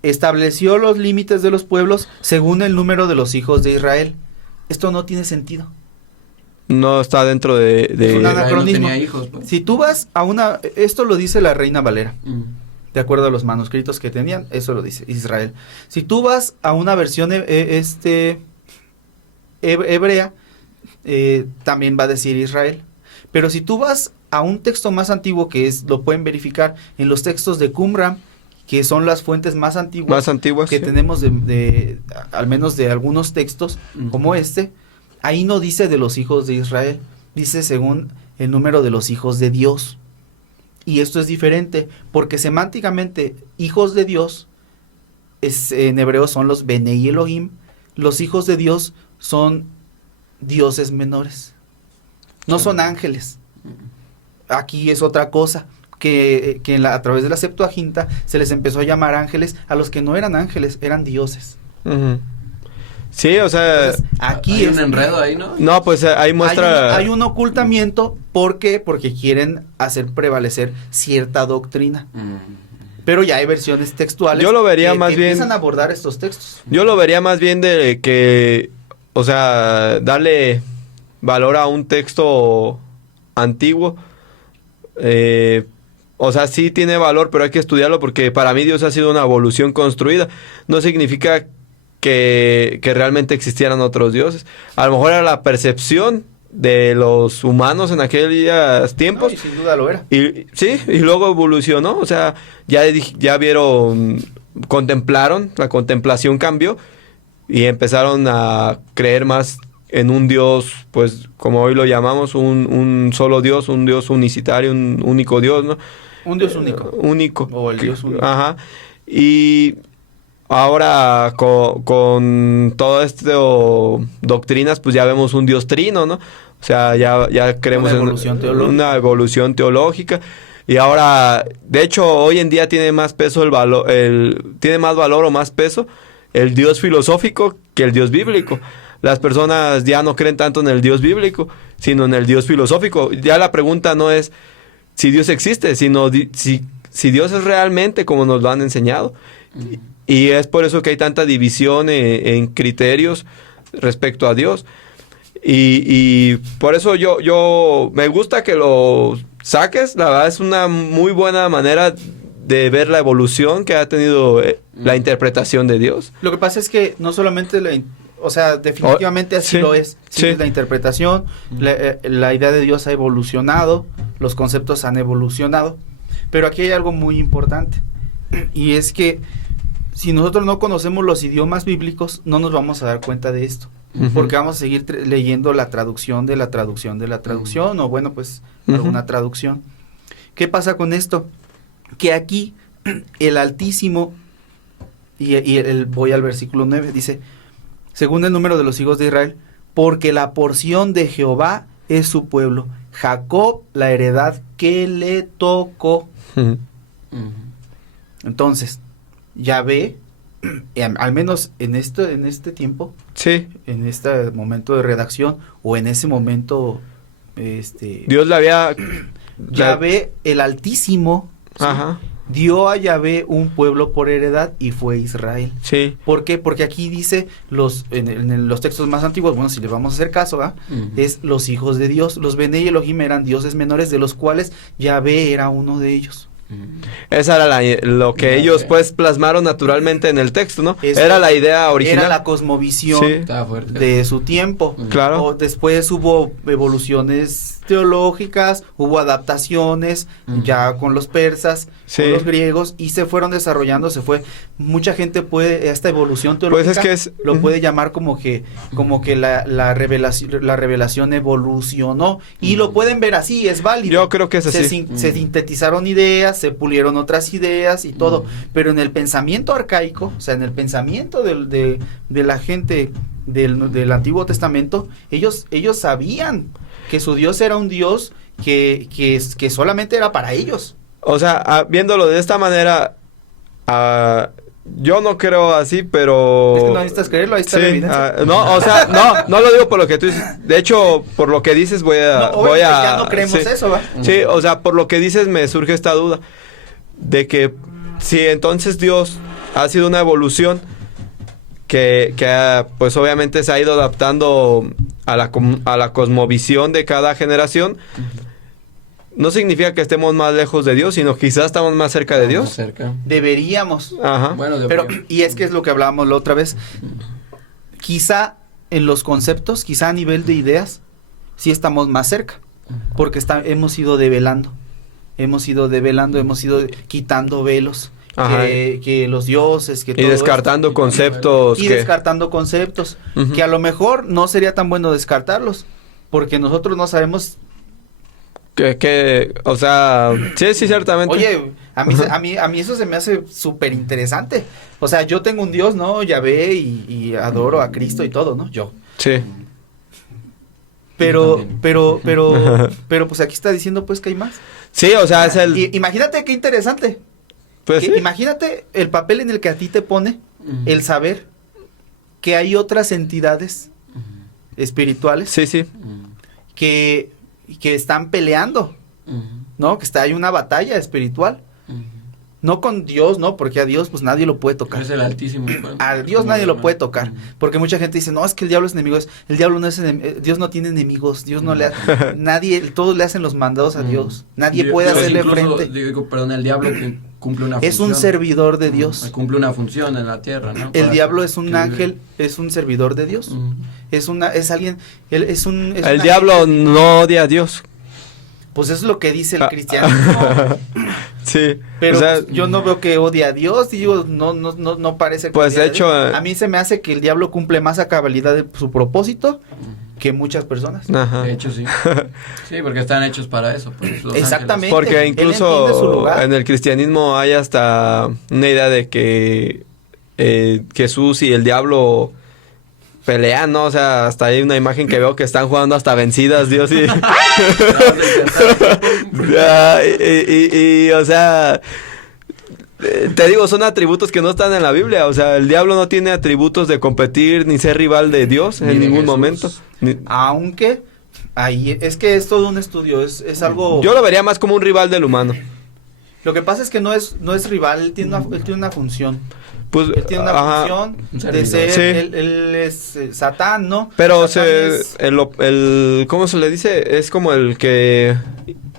estableció los límites de los pueblos según el número de los hijos de Israel. Esto no tiene sentido. No está dentro de... Es un anacronismo. No tenía hijos, pues. Si tú vas a esto lo dice la Reina Valera, de acuerdo a los manuscritos que tenían, eso lo dice Israel. Si tú vas a una versión hebrea, también va a decir Israel. Pero si tú vas a un texto más antiguo, lo pueden verificar en los textos de Qumran, que son las fuentes más antiguas que tenemos al menos de algunos textos, como ahí no dice de los hijos de Israel, dice según el número de los hijos de Dios. Y esto es diferente, porque semánticamente, hijos de Dios, en hebreo son los Benei Elohim, los hijos de Dios son dioses menores, no son ángeles. Aquí es otra cosa, que a través de la Septuaginta se les empezó a llamar ángeles a los que no eran ángeles, eran dioses. Sí, o sea... Entonces, aquí hay un enredo ahí, ¿no? No, pues ahí muestra... Hay un ocultamiento, ¿por qué? Porque quieren hacer prevalecer cierta doctrina. Pero ya hay versiones textuales. Yo lo vería que más bien... empiezan a abordar estos textos. Yo lo vería más bien de que... O sea, darle valor a un texto antiguo. O sea, sí tiene valor, pero hay que estudiarlo porque para mí Dios ha sido una evolución construida. No significa que realmente existieran otros dioses. A lo mejor era la percepción de los humanos en aquellos tiempos. No, y sin duda lo era. Y luego evolucionó. O sea, ya vieron, contemplaron, la contemplación cambió y empezaron a creer más en un Dios, pues como hoy lo llamamos, un solo Dios, un Dios unicitario, un único Dios, ¿no? Un Dios único. Único. O el Dios único. Ajá. Y ahora con todo esto doctrinas, pues ya vemos un Dios trino, ¿no? O sea, ya creemos una evolución teológica. Y ahora, de hecho, hoy en día tiene más peso tiene más valor o más peso el Dios filosófico que el Dios bíblico. Las personas ya no creen tanto en el Dios bíblico, sino en el Dios filosófico. Ya la pregunta no es si Dios existe, sino si Dios es realmente como nos lo han enseñado. Y es por eso que hay tanta división en criterios respecto a Dios. Y por eso yo me gusta que lo saques. La verdad es una muy buena manera de ver la evolución que ha tenido la interpretación de Dios. Lo que pasa es que no solamente definitivamente así lo es. Sí. Es la interpretación, la idea de Dios ha evolucionado, los conceptos han evolucionado, pero aquí hay algo muy importante, y es que si nosotros no conocemos los idiomas bíblicos, no nos vamos a dar cuenta de esto, porque vamos a seguir leyendo la traducción de la traducción de la traducción, o bueno, pues alguna traducción. ¿Qué pasa con esto? Que aquí el Altísimo, voy al versículo 9, dice, según el número de los hijos de Israel, porque la porción de Jehová es su pueblo, Jacob la heredad que le tocó. Entonces, Yahvé, al menos en este tiempo, sí, en este momento de redacción, o en ese momento, Dios le había... Yahvé, el Altísimo, ajá, dio a Yahvé un pueblo por heredad y fue Israel. Sí. ¿Por qué? Porque aquí dice en los textos más antiguos, bueno, si le vamos a hacer caso, es los hijos de Dios. Los Benei Elohim eran dioses menores, de los cuales Yahvé era uno de ellos. Esa era lo que ellos pues plasmaron naturalmente en el texto, ¿no? Era la idea original. Era la cosmovisión de su tiempo. Claro. Después hubo evoluciones teológicas, hubo adaptaciones ya con los persas, con los griegos, y se fueron desarrollando, mucha gente puede, esta evolución teológica pues lo puede llamar como que la revelación evolucionó, y lo pueden ver así, es válido. Yo creo que es así. Se sintetizaron ideas, se pulieron otras ideas y todo, pero en el pensamiento arcaico, o sea, en el pensamiento de la gente del Antiguo Testamento, ellos sabían que su Dios era un Dios que solamente era para ellos. O sea, viéndolo de esta manera, yo no creo así, pero... Es que no necesitas creerlo, ahí está la evidencia. No, o sea, no lo digo por lo que tú dices. De hecho, por lo que dices ya no creemos eso, ¿va? Sí, o sea, por lo que dices me surge esta duda de que si entonces Dios ha sido una evolución que pues obviamente se ha ido adaptando a la cosmovisión de cada generación, no significa que estemos más lejos de Dios, sino quizás estamos más cerca de Dios. Deberíamos. Ajá. Bueno, pero, y es que es lo que hablábamos la otra vez, quizá en los conceptos, quizá a nivel de ideas, sí estamos más cerca, porque hemos ido develando, hemos ido quitando velos. Que los dioses, que todo descartando conceptos. Descartando conceptos, que a lo mejor no sería tan bueno descartarlos, porque nosotros no sabemos o sea, sí, ciertamente. Oye, a mí eso se me hace súper interesante. O sea, yo tengo un Dios, ¿no? Yahvé, y adoro a Cristo y todo, ¿no? Yo. Sí. Pero pues aquí está diciendo pues que hay más. Sí, o sea, es el... Imagínate qué interesante. Pues sí. Imagínate el papel en el que a ti te pone el saber que hay otras entidades espirituales. Sí. Que están peleando, ¿no? Que hay una batalla espiritual. No con Dios, ¿no? Porque a Dios pues nadie lo puede tocar. Es el Altísimo. A Dios nadie lo puede tocar. Porque mucha gente dice, no, es que el diablo es enemigo. El diablo no es enemigo. Dios no tiene enemigos. Dios no le hace... todos le hacen los mandados a Dios. Nadie puede hacerle frente. El diablo cumple una función. Es un servidor de Dios. Cumple una función en la tierra, ¿no? El diablo es un ángel, es un servidor de Dios. Es alguien... El diablo no odia a Dios. Pues eso es lo que dice el cristianismo. Sí. Pero pues, yo no veo que odie a Dios, digo, no parece que pues de hecho a mí se me hace que el diablo cumple más a cabalidad de su propósito que muchas personas. Ajá. De hecho sí. Sí, porque están hechos para eso, pues, exactamente. Porque incluso en el cristianismo hay hasta una idea de que Jesús y el diablo pelean, ¿no? O sea, hasta hay una imagen que veo que están jugando hasta vencidas, Dios y... y o sea, te digo, son atributos que no están en la Biblia. O sea, el diablo no tiene atributos de competir ni ser rival de Dios en ningún momento. Aunque, ahí es que es todo un estudio, es algo... Yo lo vería más como un rival del humano. Lo que pasa es que no es rival, él tiene una función. Pues, él tiene una función de ser, sí. él es Satán, ¿no? Pero Satán ¿cómo se le dice? Es como el que...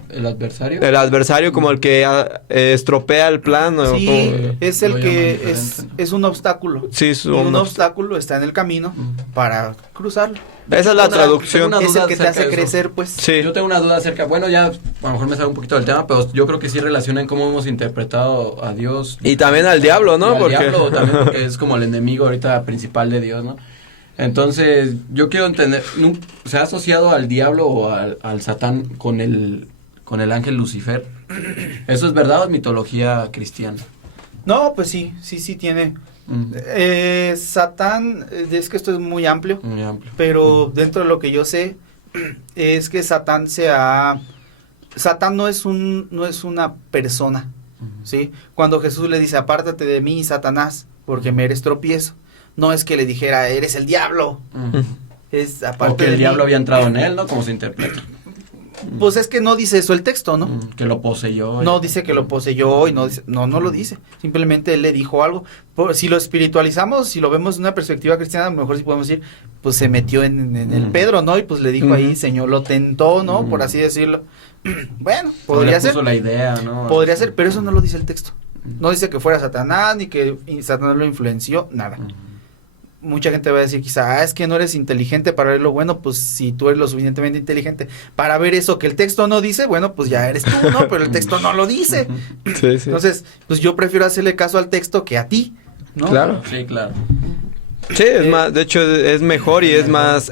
¿El adversario? El adversario, como el que estropea el plan. Sí, es el que es un obstáculo. Sí, un obstáculo está en el camino para cruzarlo. Esa es la traducción. Es el que te hace crecer, pues. Sí. Yo tengo una duda acerca, bueno, ya a lo mejor me salgo un poquito del tema, pero yo creo que sí relacionan cómo hemos interpretado a Dios. Y también al diablo, ¿no? Diablo también, porque es como el enemigo ahorita principal de Dios, ¿no? Entonces, yo quiero entender, ¿se ha asociado al diablo o al Satán con el ángel Lucifer? ¿Eso es verdad o es mitología cristiana? No, pues sí tiene. Satán, es que esto es muy amplio, pero dentro de lo que yo sé es que Satán no es una persona, ¿sí? Cuando Jesús le dice, apártate de mí, Satanás, porque me eres tropiezo, no es que le dijera, eres el diablo, es aparte o que el diablo había entrado en él, ¿no? Como se interpreta. Pues es que no dice eso el texto, ¿no? Que lo poseyó. No dice que lo poseyó y no dice, no lo dice. Simplemente él le dijo algo. Si lo espiritualizamos, si lo vemos de una perspectiva cristiana, a lo mejor sí podemos decir, pues se metió en el Pedro, ¿no? Y pues le dijo ahí, Señor, lo tentó, ¿no? Por así decirlo. Bueno, podría ser. La idea, ¿no? Podría ser, pero eso no lo dice el texto. No dice que fuera Satanás, ni que Satanás lo influenció, nada. Mucha gente va a decir quizá, es que no eres inteligente para ver lo bueno. Pues si tú eres lo suficientemente inteligente para ver eso que el texto no dice, bueno, pues ya eres tú, ¿no? Pero el texto no lo dice. Sí. Entonces, pues yo prefiero hacerle caso al texto que a ti, ¿no? Claro. Sí, claro. Sí, es más, de hecho es mejor y es más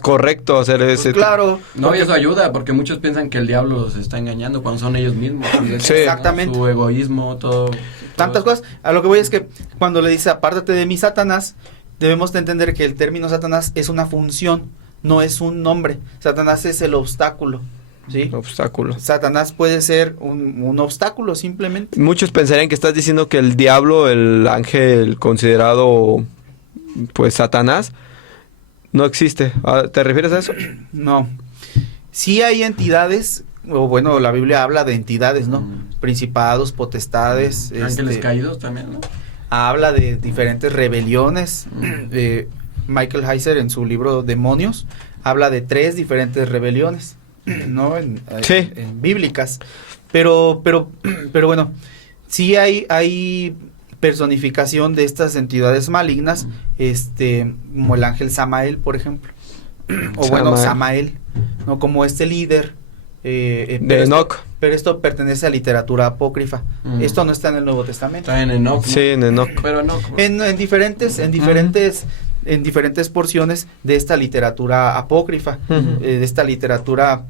correcto hacer ese. Pues claro. No, y eso ayuda, porque muchos piensan que el diablo los está engañando cuando son ellos mismos. Sí, exactamente. Su egoísmo, todo. Tantas cosas. A lo que voy es que cuando le dice, apártate de mí, Satanás, debemos de entender que el término Satanás es una función, no es un nombre. Satanás es el obstáculo. ¿Sí? Obstáculo. Satanás puede ser un obstáculo simplemente. Muchos pensarían que estás diciendo que el diablo, el ángel considerado pues Satanás, no existe. ¿Te refieres a eso? No. Sí hay entidades, o bueno, la Biblia habla de entidades, ¿no? Principados, potestades. Ángeles caídos también, ¿no? Habla de diferentes rebeliones. Michael Heiser en su libro Demonios habla de 3 diferentes rebeliones, ¿no? Sí. En bíblicas. Pero bueno, sí hay personificación de estas entidades malignas, como el ángel Samael, por ejemplo. O bueno, Samael, ¿no? Como este líder. De Enoch. Pero esto pertenece a literatura apócrifa. Esto no está en el Nuevo Testamento. Está en Enoch, ¿no? Sí, en Enoch. Pero Enoch. En diferentes porciones de esta literatura apócrifa, de esta literatura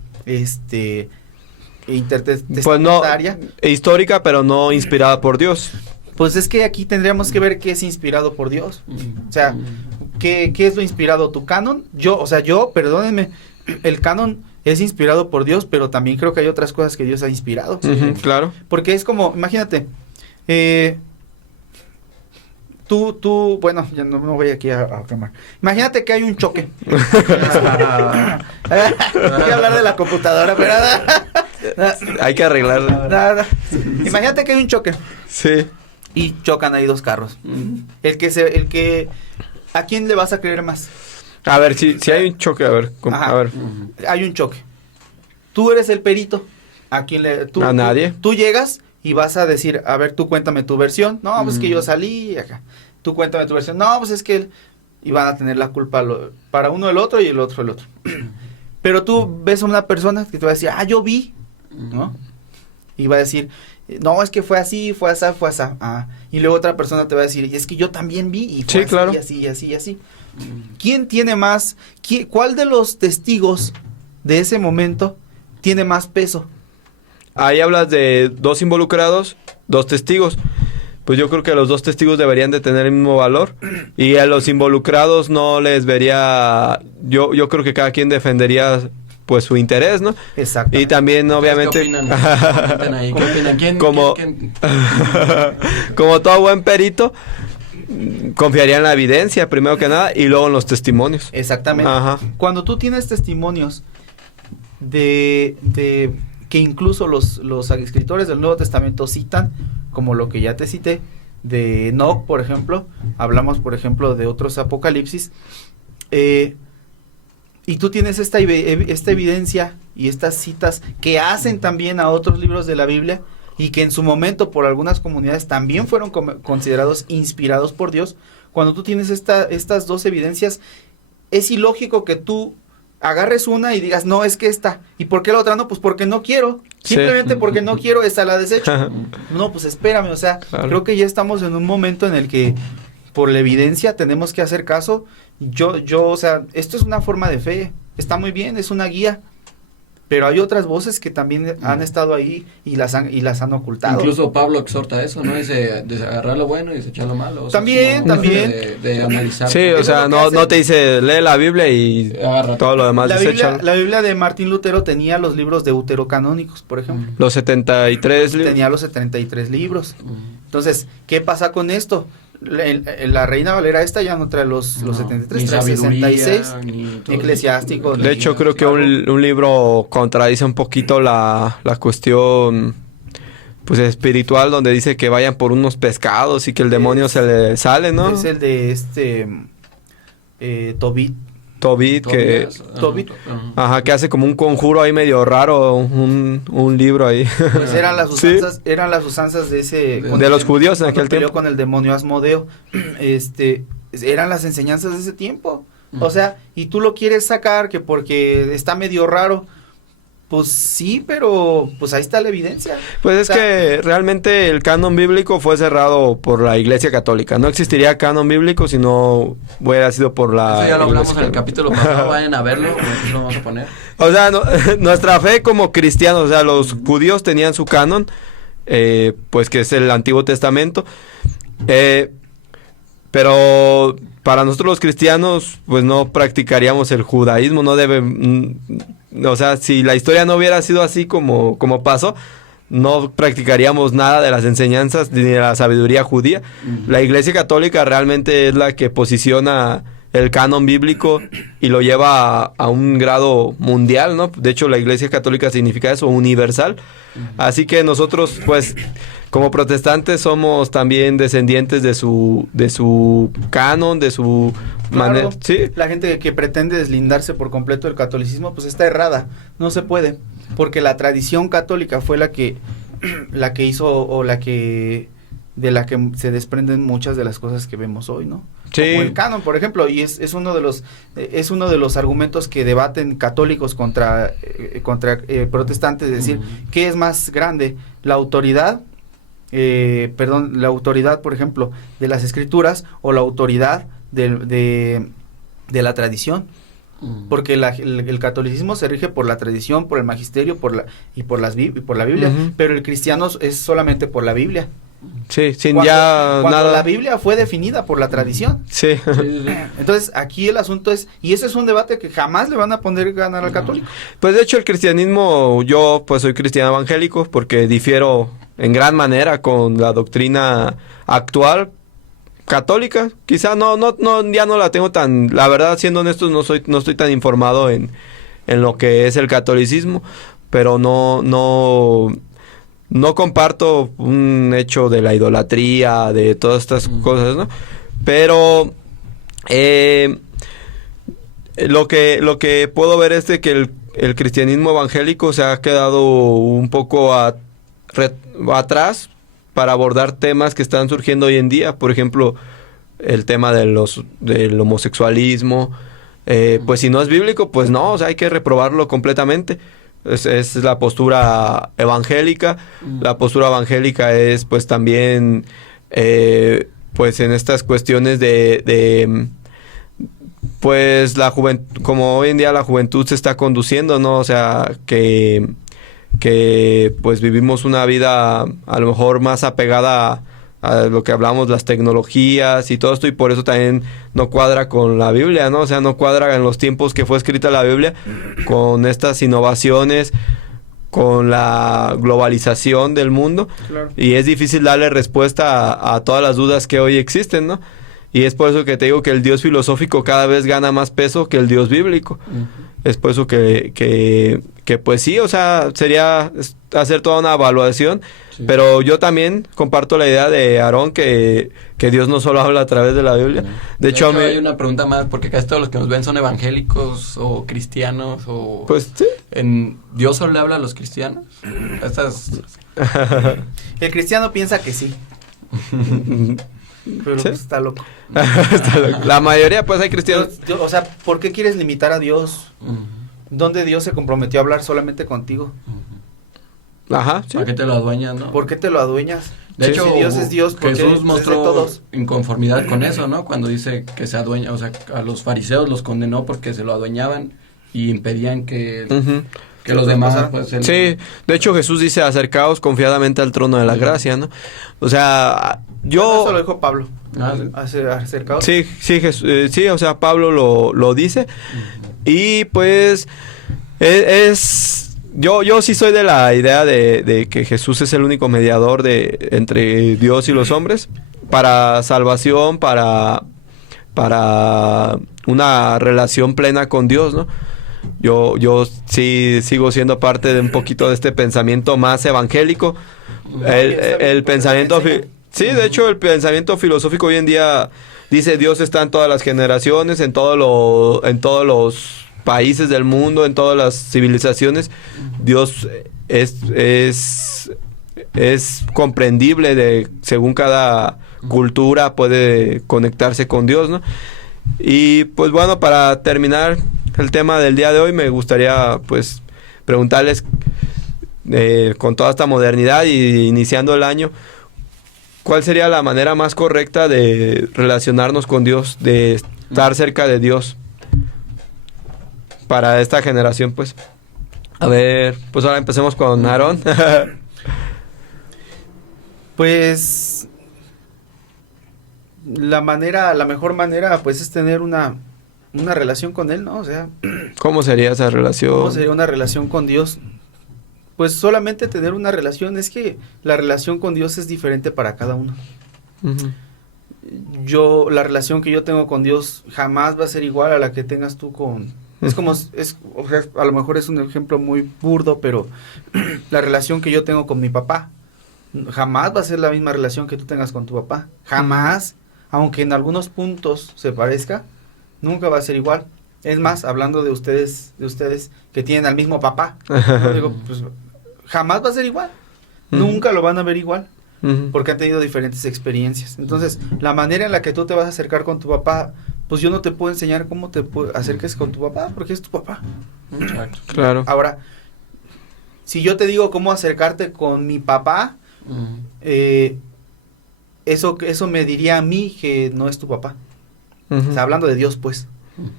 intertestamentaria. Pues no, histórica, pero no inspirada por Dios. Pues es que aquí tendríamos que ver qué es inspirado por Dios. O sea, ¿qué es lo inspirado? ¿Tu canon? Yo, perdónenme, el canon es inspirado por Dios, pero también creo que hay otras cosas que Dios ha inspirado. Claro. Porque es como, imagínate, bueno, ya no voy aquí a quemar. Imagínate que hay un choque. Voy a hablar de la computadora, pero hay que arreglarla. Imagínate que hay un choque. Sí. Y chocan ahí 2 carros. ¿A quién le vas a creer más? A ver, si hay un choque, a ver. Hay un choque. Tú eres el perito. ¿A nadie. Tú llegas y vas a decir, a ver, tú cuéntame tu versión. No, pues que yo salí acá. Tú cuéntame tu versión. No, pues es que él. Y van a tener la culpa para uno el otro y el otro el otro. Pero tú ves a una persona que te va a decir, yo vi, ¿no? Y va a decir, no, es que fue así, fue así, fue así. Y luego otra persona te va a decir, es que yo también vi y fue así, claro. y así, y así, y así. ¿Quién tiene más? ¿Cuál de los testigos de ese momento tiene más peso? Ahí hablas de 2 involucrados, 2 testigos. Pues yo creo que los 2 testigos deberían de tener el mismo valor. Y a los involucrados no les vería... Yo creo que cada quien defendería pues su interés, ¿no? Exacto. Y también obviamente... ¿Qué opinan? ¿Qué opinan? ¿Quién? Como todo buen perito, confiaría en la evidencia primero que nada y luego en los testimonios. Exactamente. Ajá. Cuando tú tienes testimonios de que incluso los escritores del Nuevo Testamento citan, como lo que ya te cité, de Enoch, por ejemplo, hablamos, por ejemplo, de otros apocalipsis, y tú tienes esta evidencia y estas citas que hacen también a otros libros de la Biblia, y que en su momento por algunas comunidades también fueron considerados inspirados por Dios. Cuando tú tienes estas 2 evidencias, es ilógico que tú agarres una y digas, no, es que esta. ¿Y por qué la otra no? Pues porque no quiero. Simplemente porque no quiero, esta la desecho. No, pues espérame, o sea, claro. Creo que ya estamos en un momento en el que por la evidencia tenemos que hacer caso. O sea, esto es una forma de fe. Está muy bien, es una guía. Pero hay otras voces que también han estado ahí y las han ocultado. Incluso Pablo exhorta eso, ¿no? De agarrar lo bueno y desechar lo malo. O sea, también. De analizar. Sí, o sea, no te dice lee la Biblia y agarra todo lo demás. La Biblia de Martín Lutero tenía los libros deuterocanónicos, por ejemplo. Los 73 libros. Tenía los 73 libros. Entonces, ¿qué pasa con esto? la Reina Valera esta ya no trae los 73, trae 66, eclesiástico. De hecho, creo que un libro contradice un poquito la cuestión pues espiritual, donde dice que vayan por unos pescados y que el demonio se le sale, ¿no? Es el de Tobit, que que hace como un conjuro ahí medio raro, un libro ahí. Pues eran las usanzas, eran las usanzas de ese de los judíos en aquel tiempo, con el demonio Asmodeo. Eran las enseñanzas de ese tiempo. O sea, y tú lo quieres sacar que porque está medio raro. Pues sí, pero pues ahí está la evidencia. Pues que realmente el canon bíblico fue cerrado por la Iglesia Católica. No existiría canon bíblico si no hubiera sido por la... Eso ya lo hablamos en el capítulo pasado, vayan a verlo, aquí lo vamos a poner. O sea, nuestra fe como cristianos, o sea, los judíos tenían su canon, pues que es el Antiguo Testamento, pero para nosotros los cristianos, pues no practicaríamos el judaísmo, no debe... O sea, si la historia no hubiera sido así como pasó, no practicaríamos nada de las enseñanzas ni de la sabiduría judía. La Iglesia Católica realmente es la que posiciona el canon bíblico y lo lleva a un grado mundial, ¿no? De hecho, la Iglesia Católica significa eso, universal. Así que nosotros, pues, como protestantes somos también descendientes de su canon, de su manera. ¿Sí? La gente que pretende deslindarse por completo del catolicismo, pues está errada. No se puede, porque la tradición católica fue la que hizo o de la que se desprenden muchas de las cosas que vemos hoy, ¿no? Sí. Como el canon, por ejemplo, y es uno de los argumentos que debaten católicos contra protestantes, es decir, ¿qué es más grande? La autoridad, por ejemplo, de las escrituras o la autoridad de la tradición. Porque el catolicismo se rige por la tradición, por el magisterio, por la Biblia, pero el cristiano es solamente por la Biblia. Sí, cuando nada. La Biblia fue definida por la tradición. Sí. Entonces, aquí el asunto es, y ese es un debate que jamás le van a poner ganar al católico. Pues de hecho el cristianismo, yo pues soy cristiano evangélico porque difiero en gran manera con la doctrina actual católica. Quizá ya no la tengo tan, la verdad, siendo honestos, no estoy tan informado en lo que es el catolicismo, pero no comparto un hecho de la idolatría, de todas estas cosas, ¿no? Pero lo que puedo ver es de que el cristianismo evangélico se ha quedado un poco atrás para abordar temas que están surgiendo hoy en día. Por ejemplo, el tema del homosexualismo. Pues si no es bíblico, pues no, o sea, hay que reprobarlo completamente. Es la postura evangélica. La postura evangélica es pues también pues en estas cuestiones de pues la juventud, como hoy en día la juventud se está conduciendo, ¿no? O sea, que pues vivimos una vida a lo mejor más apegada a lo que hablamos, las tecnologías y todo esto, y por eso también no cuadra con la Biblia, ¿no? O sea, no cuadra en los tiempos que fue escrita la Biblia, con estas innovaciones, con la globalización del mundo. Claro. Y es difícil darle respuesta a todas las dudas que hoy existen, ¿no? Y es por eso que te digo que el Dios filosófico cada vez gana más peso que el Dios bíblico. Es por eso que pues sí, o sea, sería hacer toda una evaluación, sí. Pero yo también comparto la idea de Aarón que Dios no solo habla a través de la Biblia. De hecho, hay una pregunta más, porque casi todos los que nos ven son evangélicos o cristianos o... Pues sí. ¿Dios solo le habla a los cristianos? El cristiano piensa que sí. Pero ¿sí? Está loco. La mayoría, pues, hay cristianos. O sea, ¿por qué quieres limitar a Dios? ¿Dónde Dios se comprometió a hablar solamente contigo? Ajá, sí. ¿Para qué te lo adueñas, no? ¿Por qué te lo adueñas? De hecho, si Dios es Dios, porque Jesús mostró inconformidad con eso, ¿no? Cuando dice que se adueña, o sea, a los fariseos los condenó porque se lo adueñaban y impedían que los demás, pues... Sí, de hecho Jesús dice, acercaos confiadamente al trono de la gracia, ¿no? O sea, eso lo dijo Pablo. Acercaos. Sí, sí, o sea, Pablo lo dice. Y pues yo sí soy de la idea de que Jesús es el único mediador entre Dios y los hombres. para salvación, para una relación plena con Dios, ¿no? Yo sí sigo siendo parte de un poquito de este pensamiento más evangélico. El pensamiento... Sí, de hecho, el pensamiento filosófico hoy en día dice Dios está en todas las generaciones, en todos los países del mundo, en todas las civilizaciones. Dios es comprendible según cada cultura puede conectarse con Dios, ¿no? Y pues bueno, para terminar el tema del día de hoy, me gustaría pues preguntarles con toda esta modernidad y iniciando el año, ¿cuál sería la manera más correcta de relacionarnos con Dios, de estar cerca de Dios para esta generación, pues? A ver, pues ahora empecemos con Aarón. Pues la mejor manera pues es tener una relación con Él, ¿no? O sea, ¿cómo sería esa relación? ¿Cómo sería una relación con Dios? Pues solamente tener una relación, es que la relación con Dios es diferente para cada uno. Uh-huh. La relación que yo tengo con Dios jamás va a ser igual a la que tengas tú con... Es como, o sea, a lo mejor es un ejemplo muy burdo, pero la relación que yo tengo con mi papá jamás va a ser la misma relación que tú tengas con tu papá. Jamás, aunque en algunos puntos se parezca, nunca va a ser igual. Es más, hablando de ustedes que tienen al mismo papá, ¿no? Digo, pues, jamás va a ser igual. Uh-huh. Nunca lo van a ver igual. Uh-huh. Porque han tenido diferentes experiencias. Entonces, la manera en la que tú te vas a acercar con tu papá, pues yo no te puedo enseñar cómo te acerques con tu papá, porque es tu papá. Exacto. Claro. Ahora, si yo te digo cómo acercarte con mi papá, uh-huh, eso me diría a mí que no es tu papá. Uh-huh. O sea, hablando de Dios, pues. Uh-huh.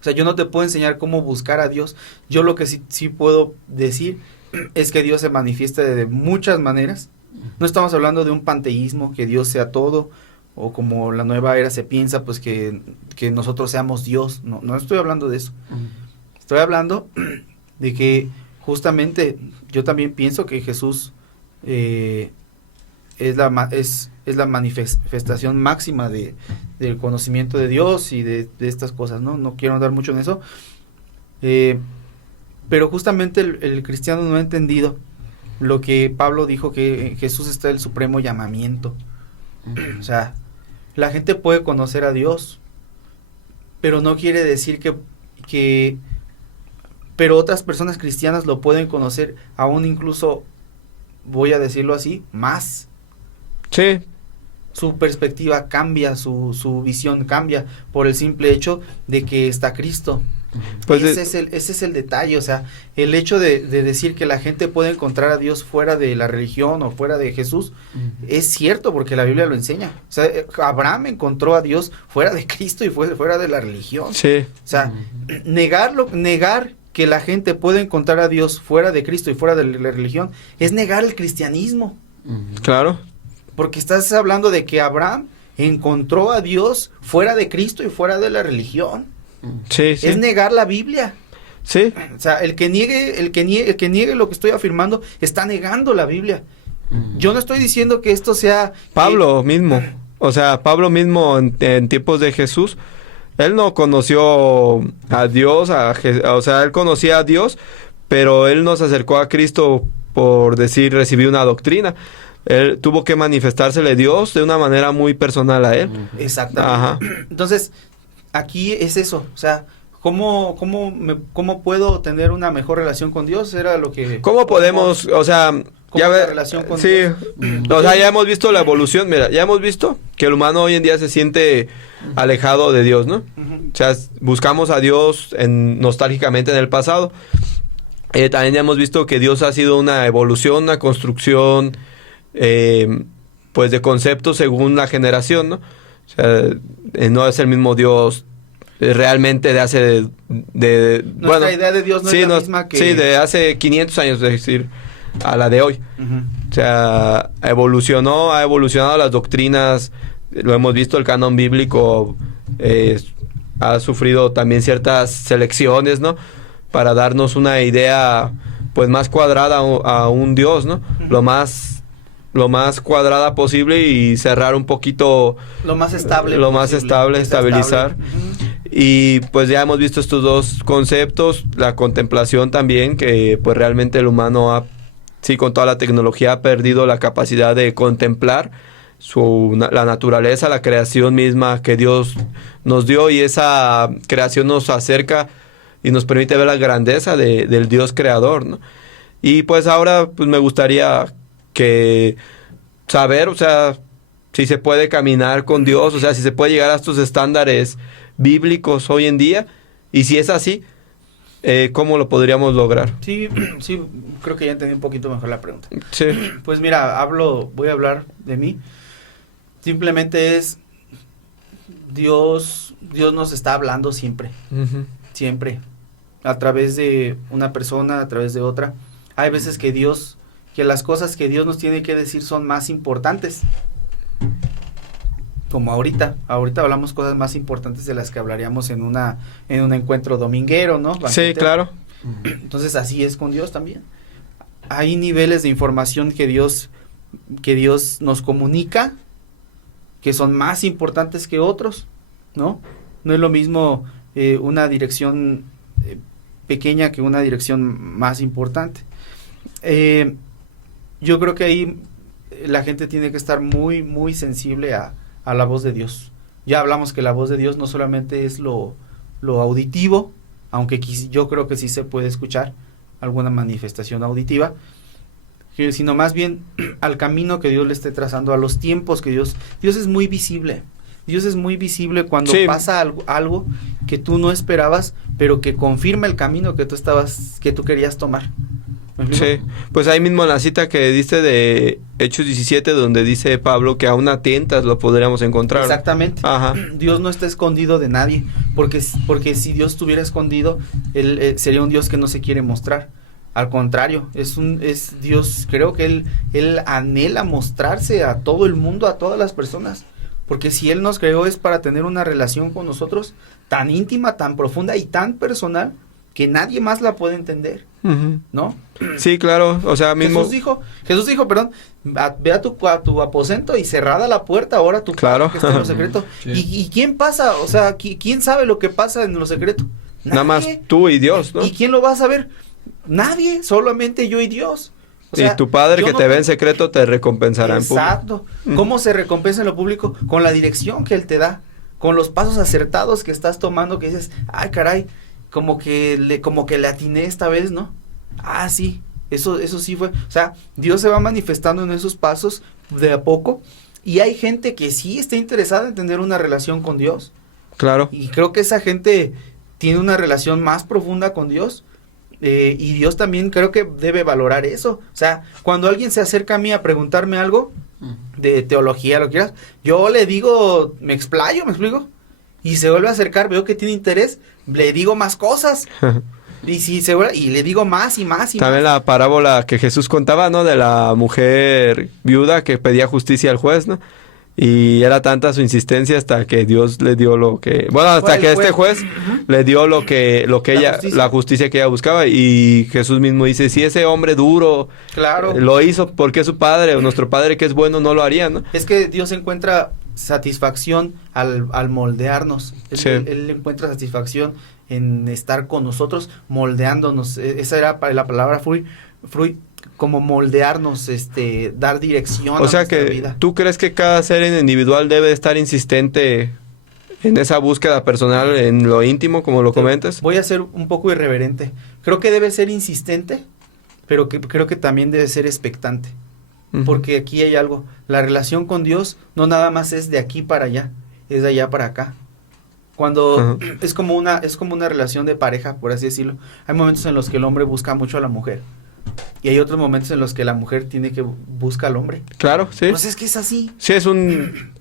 O sea, yo no te puedo enseñar cómo buscar a Dios. Yo lo que sí puedo decir es que Dios se manifiesta de muchas maneras. No estamos hablando de un panteísmo, que Dios sea todo, o como la nueva era se piensa, pues que nosotros seamos Dios. No estoy hablando de eso. Uh-huh. Estoy hablando de que justamente yo también pienso que Jesús es la manifestación máxima del conocimiento de Dios y de estas cosas, ¿no? No quiero andar mucho en eso. Pero justamente el cristiano no ha entendido lo que Pablo dijo, que en Jesús está el supremo llamamiento. O sea, la gente puede conocer a Dios, pero no quiere decir pero otras personas cristianas lo pueden conocer aún incluso, voy a decirlo así, más. Sí. Su perspectiva cambia, su visión cambia por el simple hecho de que está Cristo. Pues ese es el detalle. O sea, el hecho de decir que la gente puede encontrar a Dios fuera de la religión o fuera de Jesús, uh-huh, es cierto, porque la Biblia lo enseña. O sea, Abraham encontró a Dios fuera de Cristo y fuera de la religión. Sí. O sea, uh-huh, negar que la gente puede encontrar a Dios fuera de Cristo y fuera de la religión es negar el cristianismo. Uh-huh. Claro. Porque estás hablando de que Abraham encontró a Dios fuera de Cristo y fuera de la religión. Sí, sí. Es negar la Biblia. Sí. O sea, el que niegue lo que estoy afirmando está negando la Biblia. Yo no estoy diciendo que esto sea... Pablo mismo. O sea, Pablo mismo en tiempos de Jesús, él no conoció a Dios, o sea, él conocía a Dios, pero él no se acercó a Cristo por decir, recibí una doctrina. Él tuvo que manifestársele Dios de una manera muy personal a él. Exactamente. Ajá. Entonces, aquí es eso, o sea, ¿cómo puedo tener una mejor relación con Dios? Era lo que... ¿Cómo podemos, o sea, ya la relación con sí, Dios? O sea, ya hemos visto la evolución, mira, ya hemos visto que el humano hoy en día se siente alejado de Dios, ¿no? Uh-huh. O sea, buscamos a Dios nostálgicamente en el pasado. También ya hemos visto que Dios ha sido una evolución, una construcción, pues de conceptos según la generación, ¿no? O sea, no es el mismo Dios realmente de hace... Nuestra idea de Dios no es la misma que... Sí, de hace 500 años, es decir, a la de hoy. Uh-huh. O sea, ha evolucionado las doctrinas, lo hemos visto, el canon bíblico ha sufrido también ciertas selecciones, ¿no? Para darnos una idea, pues, más cuadrada a un Dios, ¿no? Uh-huh. Lo más lo más cuadrada posible y cerrar un poquito lo más estable, estabilizar. Y pues ya hemos visto estos dos conceptos, la contemplación también, que pues realmente el humano con toda la tecnología ha perdido la capacidad de contemplar la naturaleza, la creación misma que Dios nos dio, y esa creación nos acerca y nos permite ver la grandeza del Dios creador, ¿no? Y pues ahora pues me gustaría saber, o sea, si se puede caminar con Dios, o sea, si se puede llegar a estos estándares bíblicos hoy en día, y si es así, ¿cómo lo podríamos lograr? Sí, creo que ya entendí un poquito mejor la pregunta. Sí. Pues mira, voy a hablar de mí. Simplemente es Dios nos está hablando siempre. Uh-huh. Siempre. A través de una persona, a través de otra. Hay veces que las cosas que Dios nos tiene que decir son más importantes. Como ahorita hablamos cosas más importantes de las que hablaríamos en un encuentro dominguero, ¿no? Sí, claro. Entonces así es con Dios también. Hay niveles de información que Dios nos comunica que son más importantes que otros, ¿no? No es lo mismo una dirección pequeña que una dirección más importante. Yo creo que ahí la gente tiene que estar muy, muy sensible a la voz de Dios. Ya hablamos que la voz de Dios no solamente es lo auditivo, aunque yo creo que sí se puede escuchar alguna manifestación auditiva, sino más bien al camino que Dios le esté trazando, a los tiempos que Dios es muy visible. Dios es muy visible cuando pasa algo que tú no esperabas, pero que confirma el camino que tú querías tomar. Sí, pues ahí mismo en la cita que diste de Hechos 17, donde dice Pablo que aún a tientas lo podríamos encontrar. Exactamente. Ajá. Dios no está escondido de nadie, porque si Dios estuviera escondido, él sería un Dios que no se quiere mostrar. Al contrario, es Dios, creo que él anhela mostrarse a todo el mundo, a todas las personas, porque si Él nos creó es para tener una relación con nosotros tan íntima, tan profunda y tan personal que nadie más la puede entender, uh-huh. ¿No? Sí, claro, o sea, mismo... Jesús dijo, ve a tu aposento y cerrada la puerta, ahora tu claro. Que está en lo secreto. Sí. ¿Y quién pasa? O sea, ¿quién sabe lo que pasa en lo secreto? Nadie. Nada más tú y Dios, ¿no? ¿Y quién lo va a saber? Nadie, solamente yo y Dios. O sea, y tu Padre que te ve en secreto te recompensará en público. Exacto. ¿Cómo se recompensa en lo público? Con la dirección que Él te da, con los pasos acertados que estás tomando, que dices, ay caray, como que le atiné esta vez, ¿no? Ah, sí, eso sí fue. O sea, Dios se va manifestando en esos pasos de a poco, y hay gente que sí está interesada en tener una relación con Dios. Claro. Y creo que esa gente tiene una relación más profunda con Dios. Y Dios también creo que debe valorar eso. O sea, cuando alguien se acerca a mí a preguntarme algo de teología, lo que quieras, yo le digo, me explayo, ¿me explico? Y se vuelve a acercar, veo que tiene interés, le digo más cosas. Y le digo más y más y también más. La parábola que Jesús contaba, ¿no? De la mujer viuda que pedía justicia al juez, ¿no? Y era tanta su insistencia hasta que Dios le dio lo que... Bueno, hasta que este juez le dio lo que la justicia que ella buscaba. Y Jesús mismo dice, si ese hombre duro lo hizo, ¿por qué su padre o nuestro padre que es bueno no lo haría, no? Es que Dios encuentra satisfacción al moldearnos. Él encuentra satisfacción en estar con nosotros, moldeándonos. Esa era la palabra fruit, como moldearnos, dar dirección a nuestra vida. O sea que ¿tú crees que cada ser individual debe estar insistente en esa búsqueda personal, en lo íntimo, como lo comentas? Voy a ser un poco irreverente. Creo que debe ser insistente, pero creo que también debe ser expectante. Uh-huh. Porque aquí hay algo. La relación con Dios no nada más es de aquí para allá, es de allá para acá. Cuando uh-huh. es como una relación de pareja, por así decirlo. Hay momentos en los que el hombre busca mucho a la mujer. Y hay otros momentos en los que la mujer tiene que buscar al hombre. Claro, sí. Pues es que es así. Sí, es un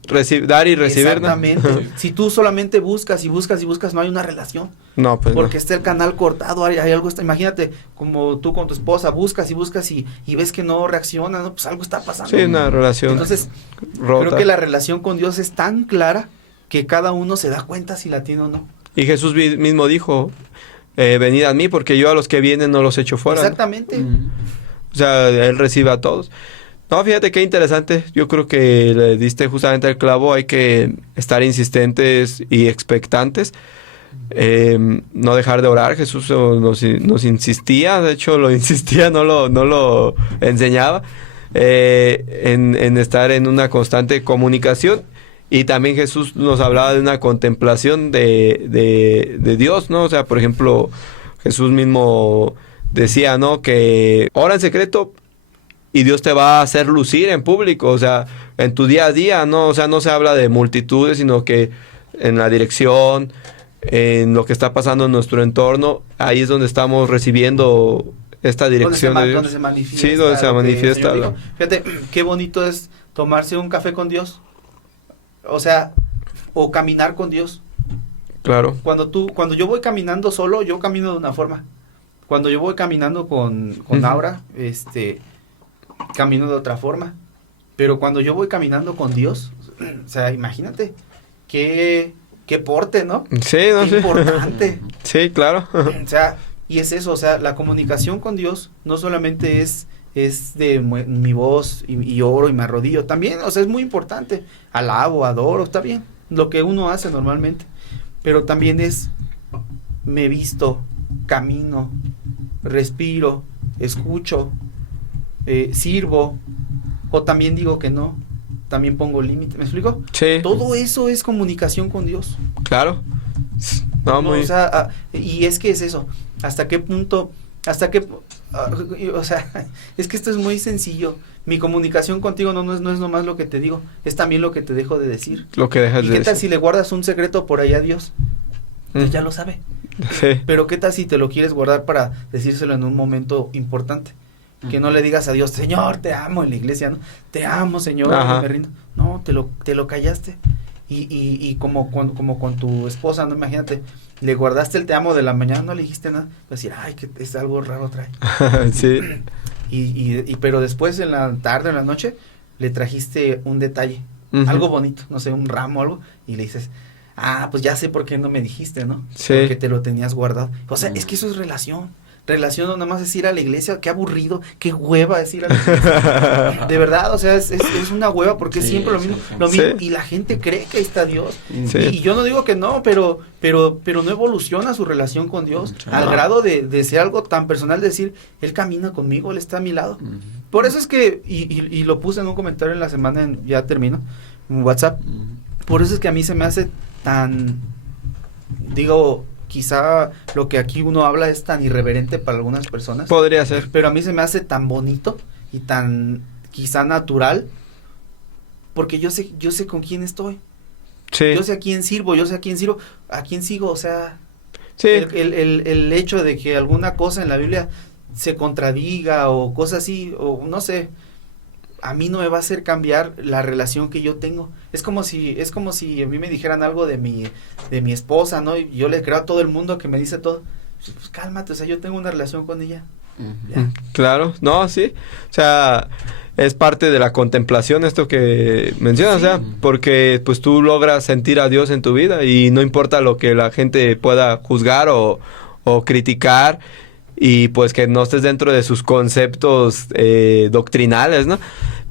dar y recibir. Exactamente. ¿No? Si tú solamente buscas y buscas y buscas, no hay una relación. No, pues porque está el canal cortado, hay algo. Imagínate, como tú con tu esposa buscas y buscas y ves que no reacciona, ¿no? Pues algo está pasando. Sí, una relación. Entonces, rota. Creo que la relación con Dios es tan clara que cada uno se da cuenta si la tiene o no. Y Jesús mismo dijo... venid a mí porque yo a los que vienen no los echo fuera. Exactamente. ¿no? O sea, Él recibe a todos. No, fíjate qué interesante. Yo creo que le diste justamente el clavo. Hay que estar insistentes y expectantes. No dejar de orar. Jesús nos insistía, de hecho lo insistía, no lo enseñaba, en estar en una constante comunicación. Y también Jesús nos hablaba de una contemplación de Dios, ¿no? O sea, por ejemplo, Jesús mismo decía, ¿no? Que ora en secreto y Dios te va a hacer lucir en público, o sea, en tu día a día, ¿no? O sea, no se habla de multitudes, sino que en la dirección, en lo que está pasando en nuestro entorno, ahí es donde estamos recibiendo esta dirección de Dios. Donde se manifiesta. Sí, donde se manifiesta. Fíjate, qué bonito es tomarse un café con Dios. O sea, o caminar con Dios. Claro. Cuando yo voy caminando solo, yo camino de una forma. Cuando yo voy caminando con Aura, camino de otra forma. Pero cuando yo voy caminando con Dios, o sea, imagínate, qué porte, ¿no? Sí, no sé. Qué importante. Sí, claro. O sea, y es eso, o sea, la comunicación con Dios no solamente es de mi voz y oro y me arrodillo, también, o sea, es muy importante, alabo, adoro, está bien, lo que uno hace normalmente, pero también es, me visto, camino, respiro, escucho, sirvo, o también digo que no, también pongo límite, ¿me explico? Sí. Todo eso es comunicación con Dios. Claro. No, muy... O sea, y es que es eso, hasta qué punto, o sea, es que esto es muy sencillo. Mi comunicación contigo no es nomás lo que te digo, es también lo que te dejo de decir. Lo que dejas de decir. ¿Y qué tal si le guardas un secreto por ahí a Dios? Pues ya lo sabe. Sí. Pero ¿qué tal si te lo quieres guardar para decírselo en un momento importante? Que no le digas a Dios, Señor, te amo, en la iglesia, ¿no? Te amo, Señor, me rindo. No, te lo callaste. Y como con tu esposa, no, imagínate, le guardaste el te amo de la mañana, no le dijiste nada, pues decir, ay, que es algo raro trae. Sí. Pero después en la tarde, en la noche, le trajiste un detalle, algo bonito, no sé, un ramo o algo, y le dices, pues ya sé por qué no me dijiste, ¿no? Sí. Porque te lo tenías guardado. O sea, es que eso es relación. Relación no nada más es ir a la iglesia, qué aburrido, qué hueva es ir a la iglesia. De verdad, o sea, es una hueva porque es siempre lo mismo, y la gente cree que ahí está Dios. Sí. Y yo no digo que no, pero no evoluciona su relación con Dios al grado de ser algo tan personal, de decir, Él camina conmigo, Él está a mi lado. Por eso es que, y lo puse en un comentario en la semana, ya termino, en WhatsApp, por eso es que a mí se me hace tan, digo, quizá lo que aquí uno habla es tan irreverente para algunas personas. Podría ser. Pero a mí se me hace tan bonito y tan quizá natural, porque yo sé con quién estoy. Sí. Yo sé a quién sirvo, a quién sigo, o sea, sí. el hecho de que alguna cosa en la Biblia se contradiga o cosas así, o no sé, a mí no me va a hacer cambiar la relación que yo tengo. Es como si a mí me dijeran algo de mi esposa, ¿no? Y yo le creo a todo el mundo que me dice todo. Pues cálmate, o sea, yo tengo una relación con ella. Claro, no, sí. O sea, es parte de la contemplación esto que mencionas, sí. O sea, porque pues tú logras sentir a Dios en tu vida y no importa lo que la gente pueda juzgar o criticar, y pues que no estés dentro de sus conceptos doctrinales, ¿no?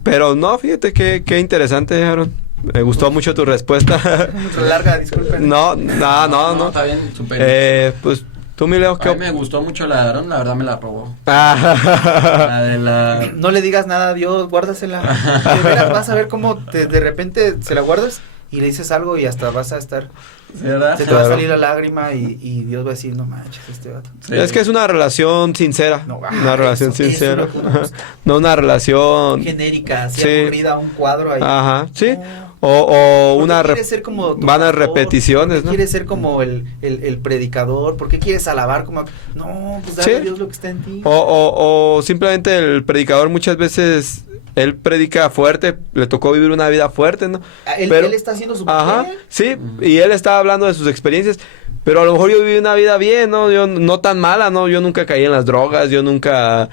Pero no, fíjate qué interesante, Aaron. Me gustó mucho tu respuesta. Mucho larga, disculpen. No. Está bien, súper. Pues tú, mi Leo, a mí me gustó mucho la de Aaron, la verdad me la robó. La de la... No le digas nada a Dios, guárdasela. De veras vas a ver cómo de repente se la guardas y le dices algo y hasta vas a estar... ¿verdad? Se te va a salir la lágrima y Dios va a decir, no manches, este vato. Sí. Es que es una relación sincera. No, una relación sincera. Eso no una relación... genérica, así sí. aburrida, un cuadro ahí. Ajá, sí. O una... quieres ser como van a repeticiones, ¿no? Quieres ser como el predicador, ¿por qué quieres alabar como... No, pues dale a Dios lo que está en ti. O simplemente el predicador muchas veces... Él predica fuerte, le tocó vivir una vida fuerte, ¿no? Él está haciendo su papel. Sí, y él estaba hablando de sus experiencias, pero a lo mejor yo viví una vida bien, ¿no? Yo no tan mala, ¿no? Yo nunca caí en las drogas, yo nunca,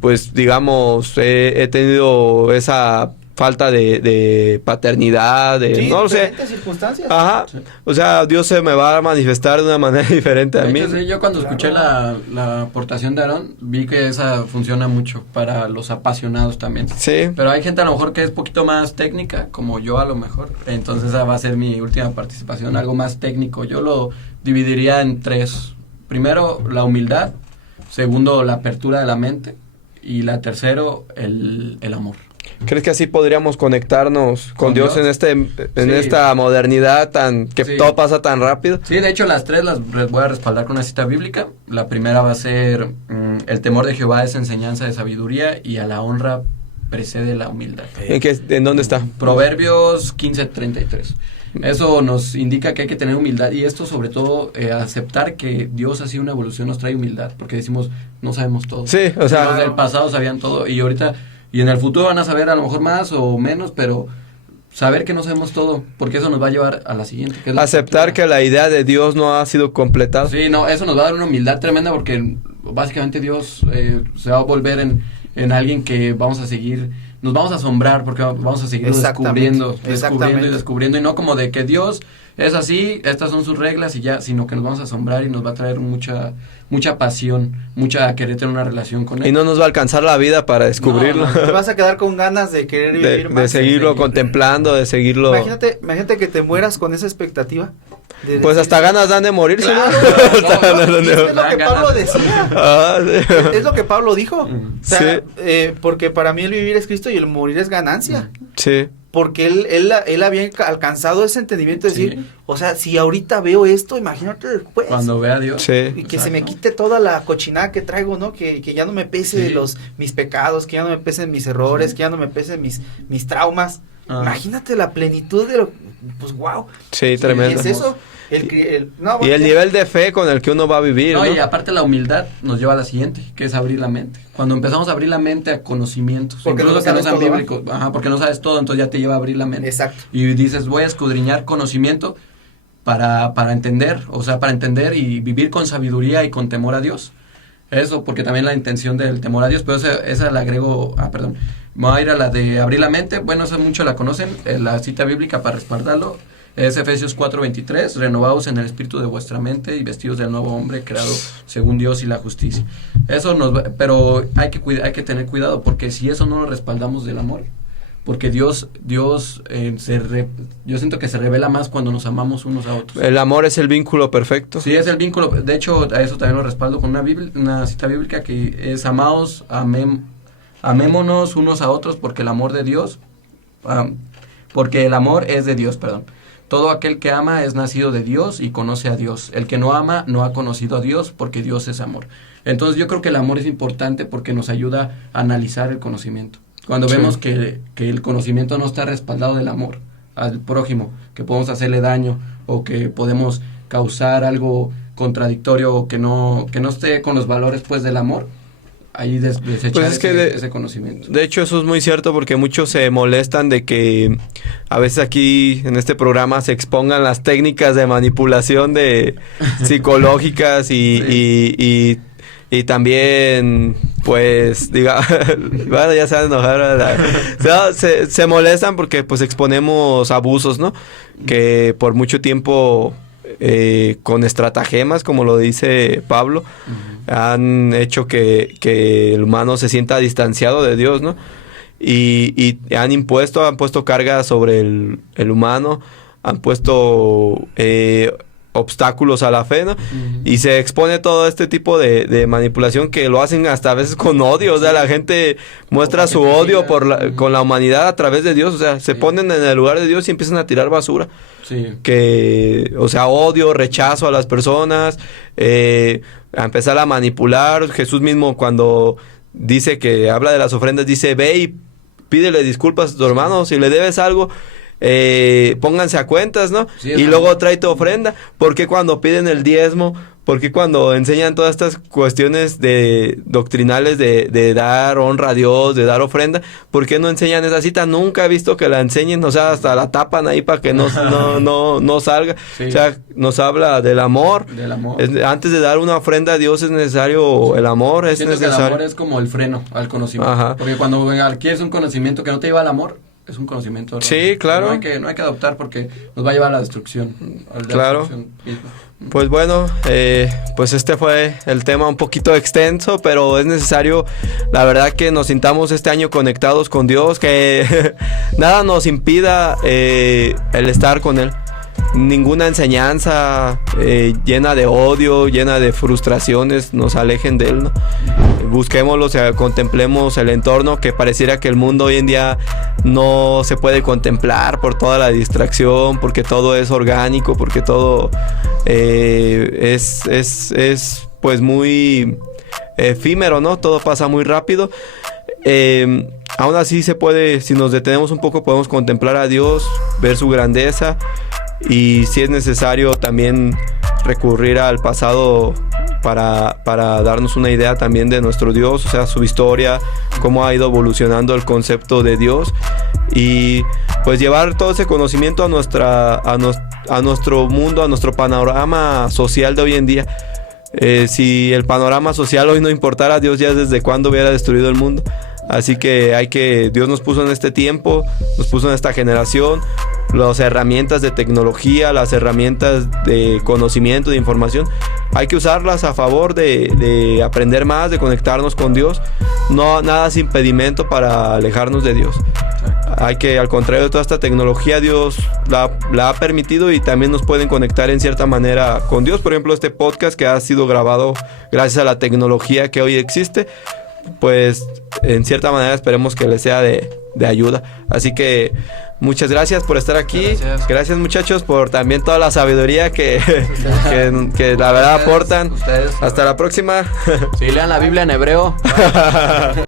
pues, digamos, he tenido esa falta de paternidad, sí, no lo sé. Circunstancias. Ajá. Sí. O sea, Dios se me va a manifestar de una manera diferente a mí. Sí, yo cuando escuché la aportación de Aarón, vi que esa funciona mucho para los apasionados también. Sí. Pero hay gente a lo mejor que es poquito más técnica, como yo a lo mejor. Entonces esa va a ser mi última participación, algo más técnico. Yo lo dividiría en 3. Primero, la humildad. Segundo, la apertura de la mente. Y la tercero, el amor. ¿Crees que así podríamos conectarnos con Dios en sí. esta modernidad que Sí. todo pasa tan rápido? Sí, de hecho las 3 las voy a respaldar con una cita bíblica. La primera va a ser el temor de Jehová es enseñanza de sabiduría y a la honra precede la humildad. ¿En dónde está? Proverbios 15:33. Eso nos indica que hay que tener humildad y esto sobre todo aceptar que Dios ha sido una evolución nos trae humildad, porque decimos no sabemos todo. Sí, o sea, los del pasado sabían todo y ahorita y en el futuro van a saber a lo mejor más o menos, pero saber que no sabemos todo, porque eso nos va a llevar a la siguiente. Que es aceptar que la idea de Dios no ha sido completada. Sí, no, eso nos va a dar una humildad tremenda porque básicamente Dios se va a volver en alguien que vamos a seguir, nos vamos a asombrar porque vamos a seguir descubriendo y no como de que Dios es así, estas son sus reglas y ya, sino que nos vamos a asombrar y nos va a traer mucha pasión, mucha querer tener una relación con él. Y no nos va a alcanzar la vida para descubrirlo. No, te vas a quedar con ganas de querer vivir más. De seguirlo contemplando, de seguirlo. Imagínate que te mueras con esa expectativa. Pues hasta ganas dan de morirse. Claro, es lo que Pablo decía. Sí. Es lo que Pablo dijo. O sea, sí. Porque para mí el vivir es Cristo y el morir es ganancia. Sí. Porque él había alcanzado ese entendimiento de decir, o sea, si ahorita veo esto, imagínate después. Cuando vea a Dios. Sí. Y que se me quite toda la cochinada que traigo, ¿no? Que ya no me pese mis pecados, que ya no me pesen mis errores, que ya no me pesen mis traumas. Imagínate la plenitud de lo, pues wow. Sí, tremendo. Y es eso. Y el nivel de fe con el que uno va a vivir, ¿no? Y aparte la humildad nos lleva a la siguiente, que es abrir la mente. Cuando empezamos a abrir la mente a conocimientos, porque incluso que no sean bíblicos, porque no sabes todo, entonces ya te lleva a abrir la mente. Exacto. Y dices, voy a escudriñar conocimiento para entender, o sea, para entender y vivir con sabiduría y con temor a Dios. Eso, porque también la intención del temor a Dios, pero esa la agrego, me voy a ir a la de abrir la mente. Bueno, esa mucho la conocen, la cita bíblica para respaldarlo. Es Efesios 4:23, renovados en el espíritu de vuestra mente y vestidos del nuevo hombre creado según Dios y la justicia. Eso pero hay que tener cuidado, porque si eso no lo respaldamos del amor, porque Dios yo siento que se revela más cuando nos amamos unos a otros. El amor es el vínculo perfecto. Sí, es el vínculo. De hecho, a eso también lo respaldo con una cita bíblica que es amados, amémonos unos a otros porque el amor es de Dios, perdón. Todo aquel que ama es nacido de Dios y conoce a Dios. El que no ama no ha conocido a Dios porque Dios es amor. Entonces yo creo que el amor es importante porque nos ayuda a analizar el conocimiento. Cuando vemos que el conocimiento no está respaldado del amor al prójimo, que podemos hacerle daño o que podemos causar algo contradictorio o que no esté con los valores pues del amor, ahí desechar pues ese conocimiento. De hecho, eso es muy cierto porque muchos se molestan de que a veces aquí en este programa se expongan las técnicas de manipulación psicológicas y también, pues, bueno, ya se van a enojar. Se molestan porque, pues, exponemos abusos, ¿no? Que por mucho tiempo, con estratagemas, como lo dice Pablo, han hecho que el humano se sienta distanciado de Dios, ¿no? Y han puesto cargas sobre el humano, han puesto obstáculos a la fe, ¿no? Y se expone todo este tipo de manipulación que lo hacen hasta a veces con odio, o sea, la gente muestra su odio con la humanidad a través de Dios, o sea, se ponen en el lugar de Dios y empiezan a tirar basura. Sí. O sea, odio, rechazo a las personas, a empezar a manipular. Jesús mismo cuando dice que habla de las ofrendas, dice, ve y pídele disculpas a tu hermano, si le debes algo, pónganse a cuentas, ¿no? Sí, y luego trae tu ofrenda. ¿Por qué cuando piden el diezmo? ¿Por qué cuando enseñan todas estas cuestiones doctrinales de dar honra a Dios, de dar ofrenda? ¿Por qué no enseñan esa cita? Nunca he visto que la enseñen, o sea, hasta la tapan ahí para que no salga. Sí. O sea, nos habla del amor. Del amor. Antes de dar una ofrenda a Dios es necesario el amor. Siento que el amor es como el freno al conocimiento. Ajá. Porque cuando adquieres un conocimiento que no te lleva al amor, es un conocimiento. Sí, claro. No hay que adoptar porque nos va a llevar a la destrucción. Claro. Pues bueno, pues este fue el tema un poquito extenso, pero es necesario, la verdad, que nos sintamos este año conectados con Dios, que nada nos impida el estar con Él. Ninguna enseñanza llena de odio, llena de frustraciones nos alejen de Él, ¿no? Busquémoslo, o sea, contemplemos el entorno, que pareciera que el mundo hoy en día no se puede contemplar por toda la distracción, porque todo es orgánico, porque todo es pues muy efímero, ¿no? Todo pasa muy rápido. Aún así se puede, si nos detenemos un poco, podemos contemplar a Dios, ver su grandeza, y si es necesario también recurrir al pasado para darnos una idea también de nuestro Dios, o sea, su historia, cómo ha ido evolucionando el concepto de Dios, y pues llevar todo ese conocimiento a nuestro mundo, a nuestro panorama social de hoy en día. Si el panorama social hoy no importara, Dios ya desde cuándo hubiera destruido el mundo. Así que Dios nos puso en este tiempo, nos puso en esta generación, las herramientas de tecnología, las herramientas de conocimiento, de información. Hay que usarlas a favor de aprender más, de conectarnos con Dios. No, nada es impedimento para alejarnos de Dios. Hay que, al contrario de toda esta tecnología, Dios la ha permitido, y también nos pueden conectar en cierta manera con Dios. Por ejemplo, este podcast que ha sido grabado gracias a la tecnología que hoy existe, pues en cierta manera esperemos que les sea de ayuda. Así que muchas gracias por estar aquí. Gracias muchachos por también toda la sabiduría que la verdad aportan. Hasta la próxima. Sí, lean la Biblia en hebreo.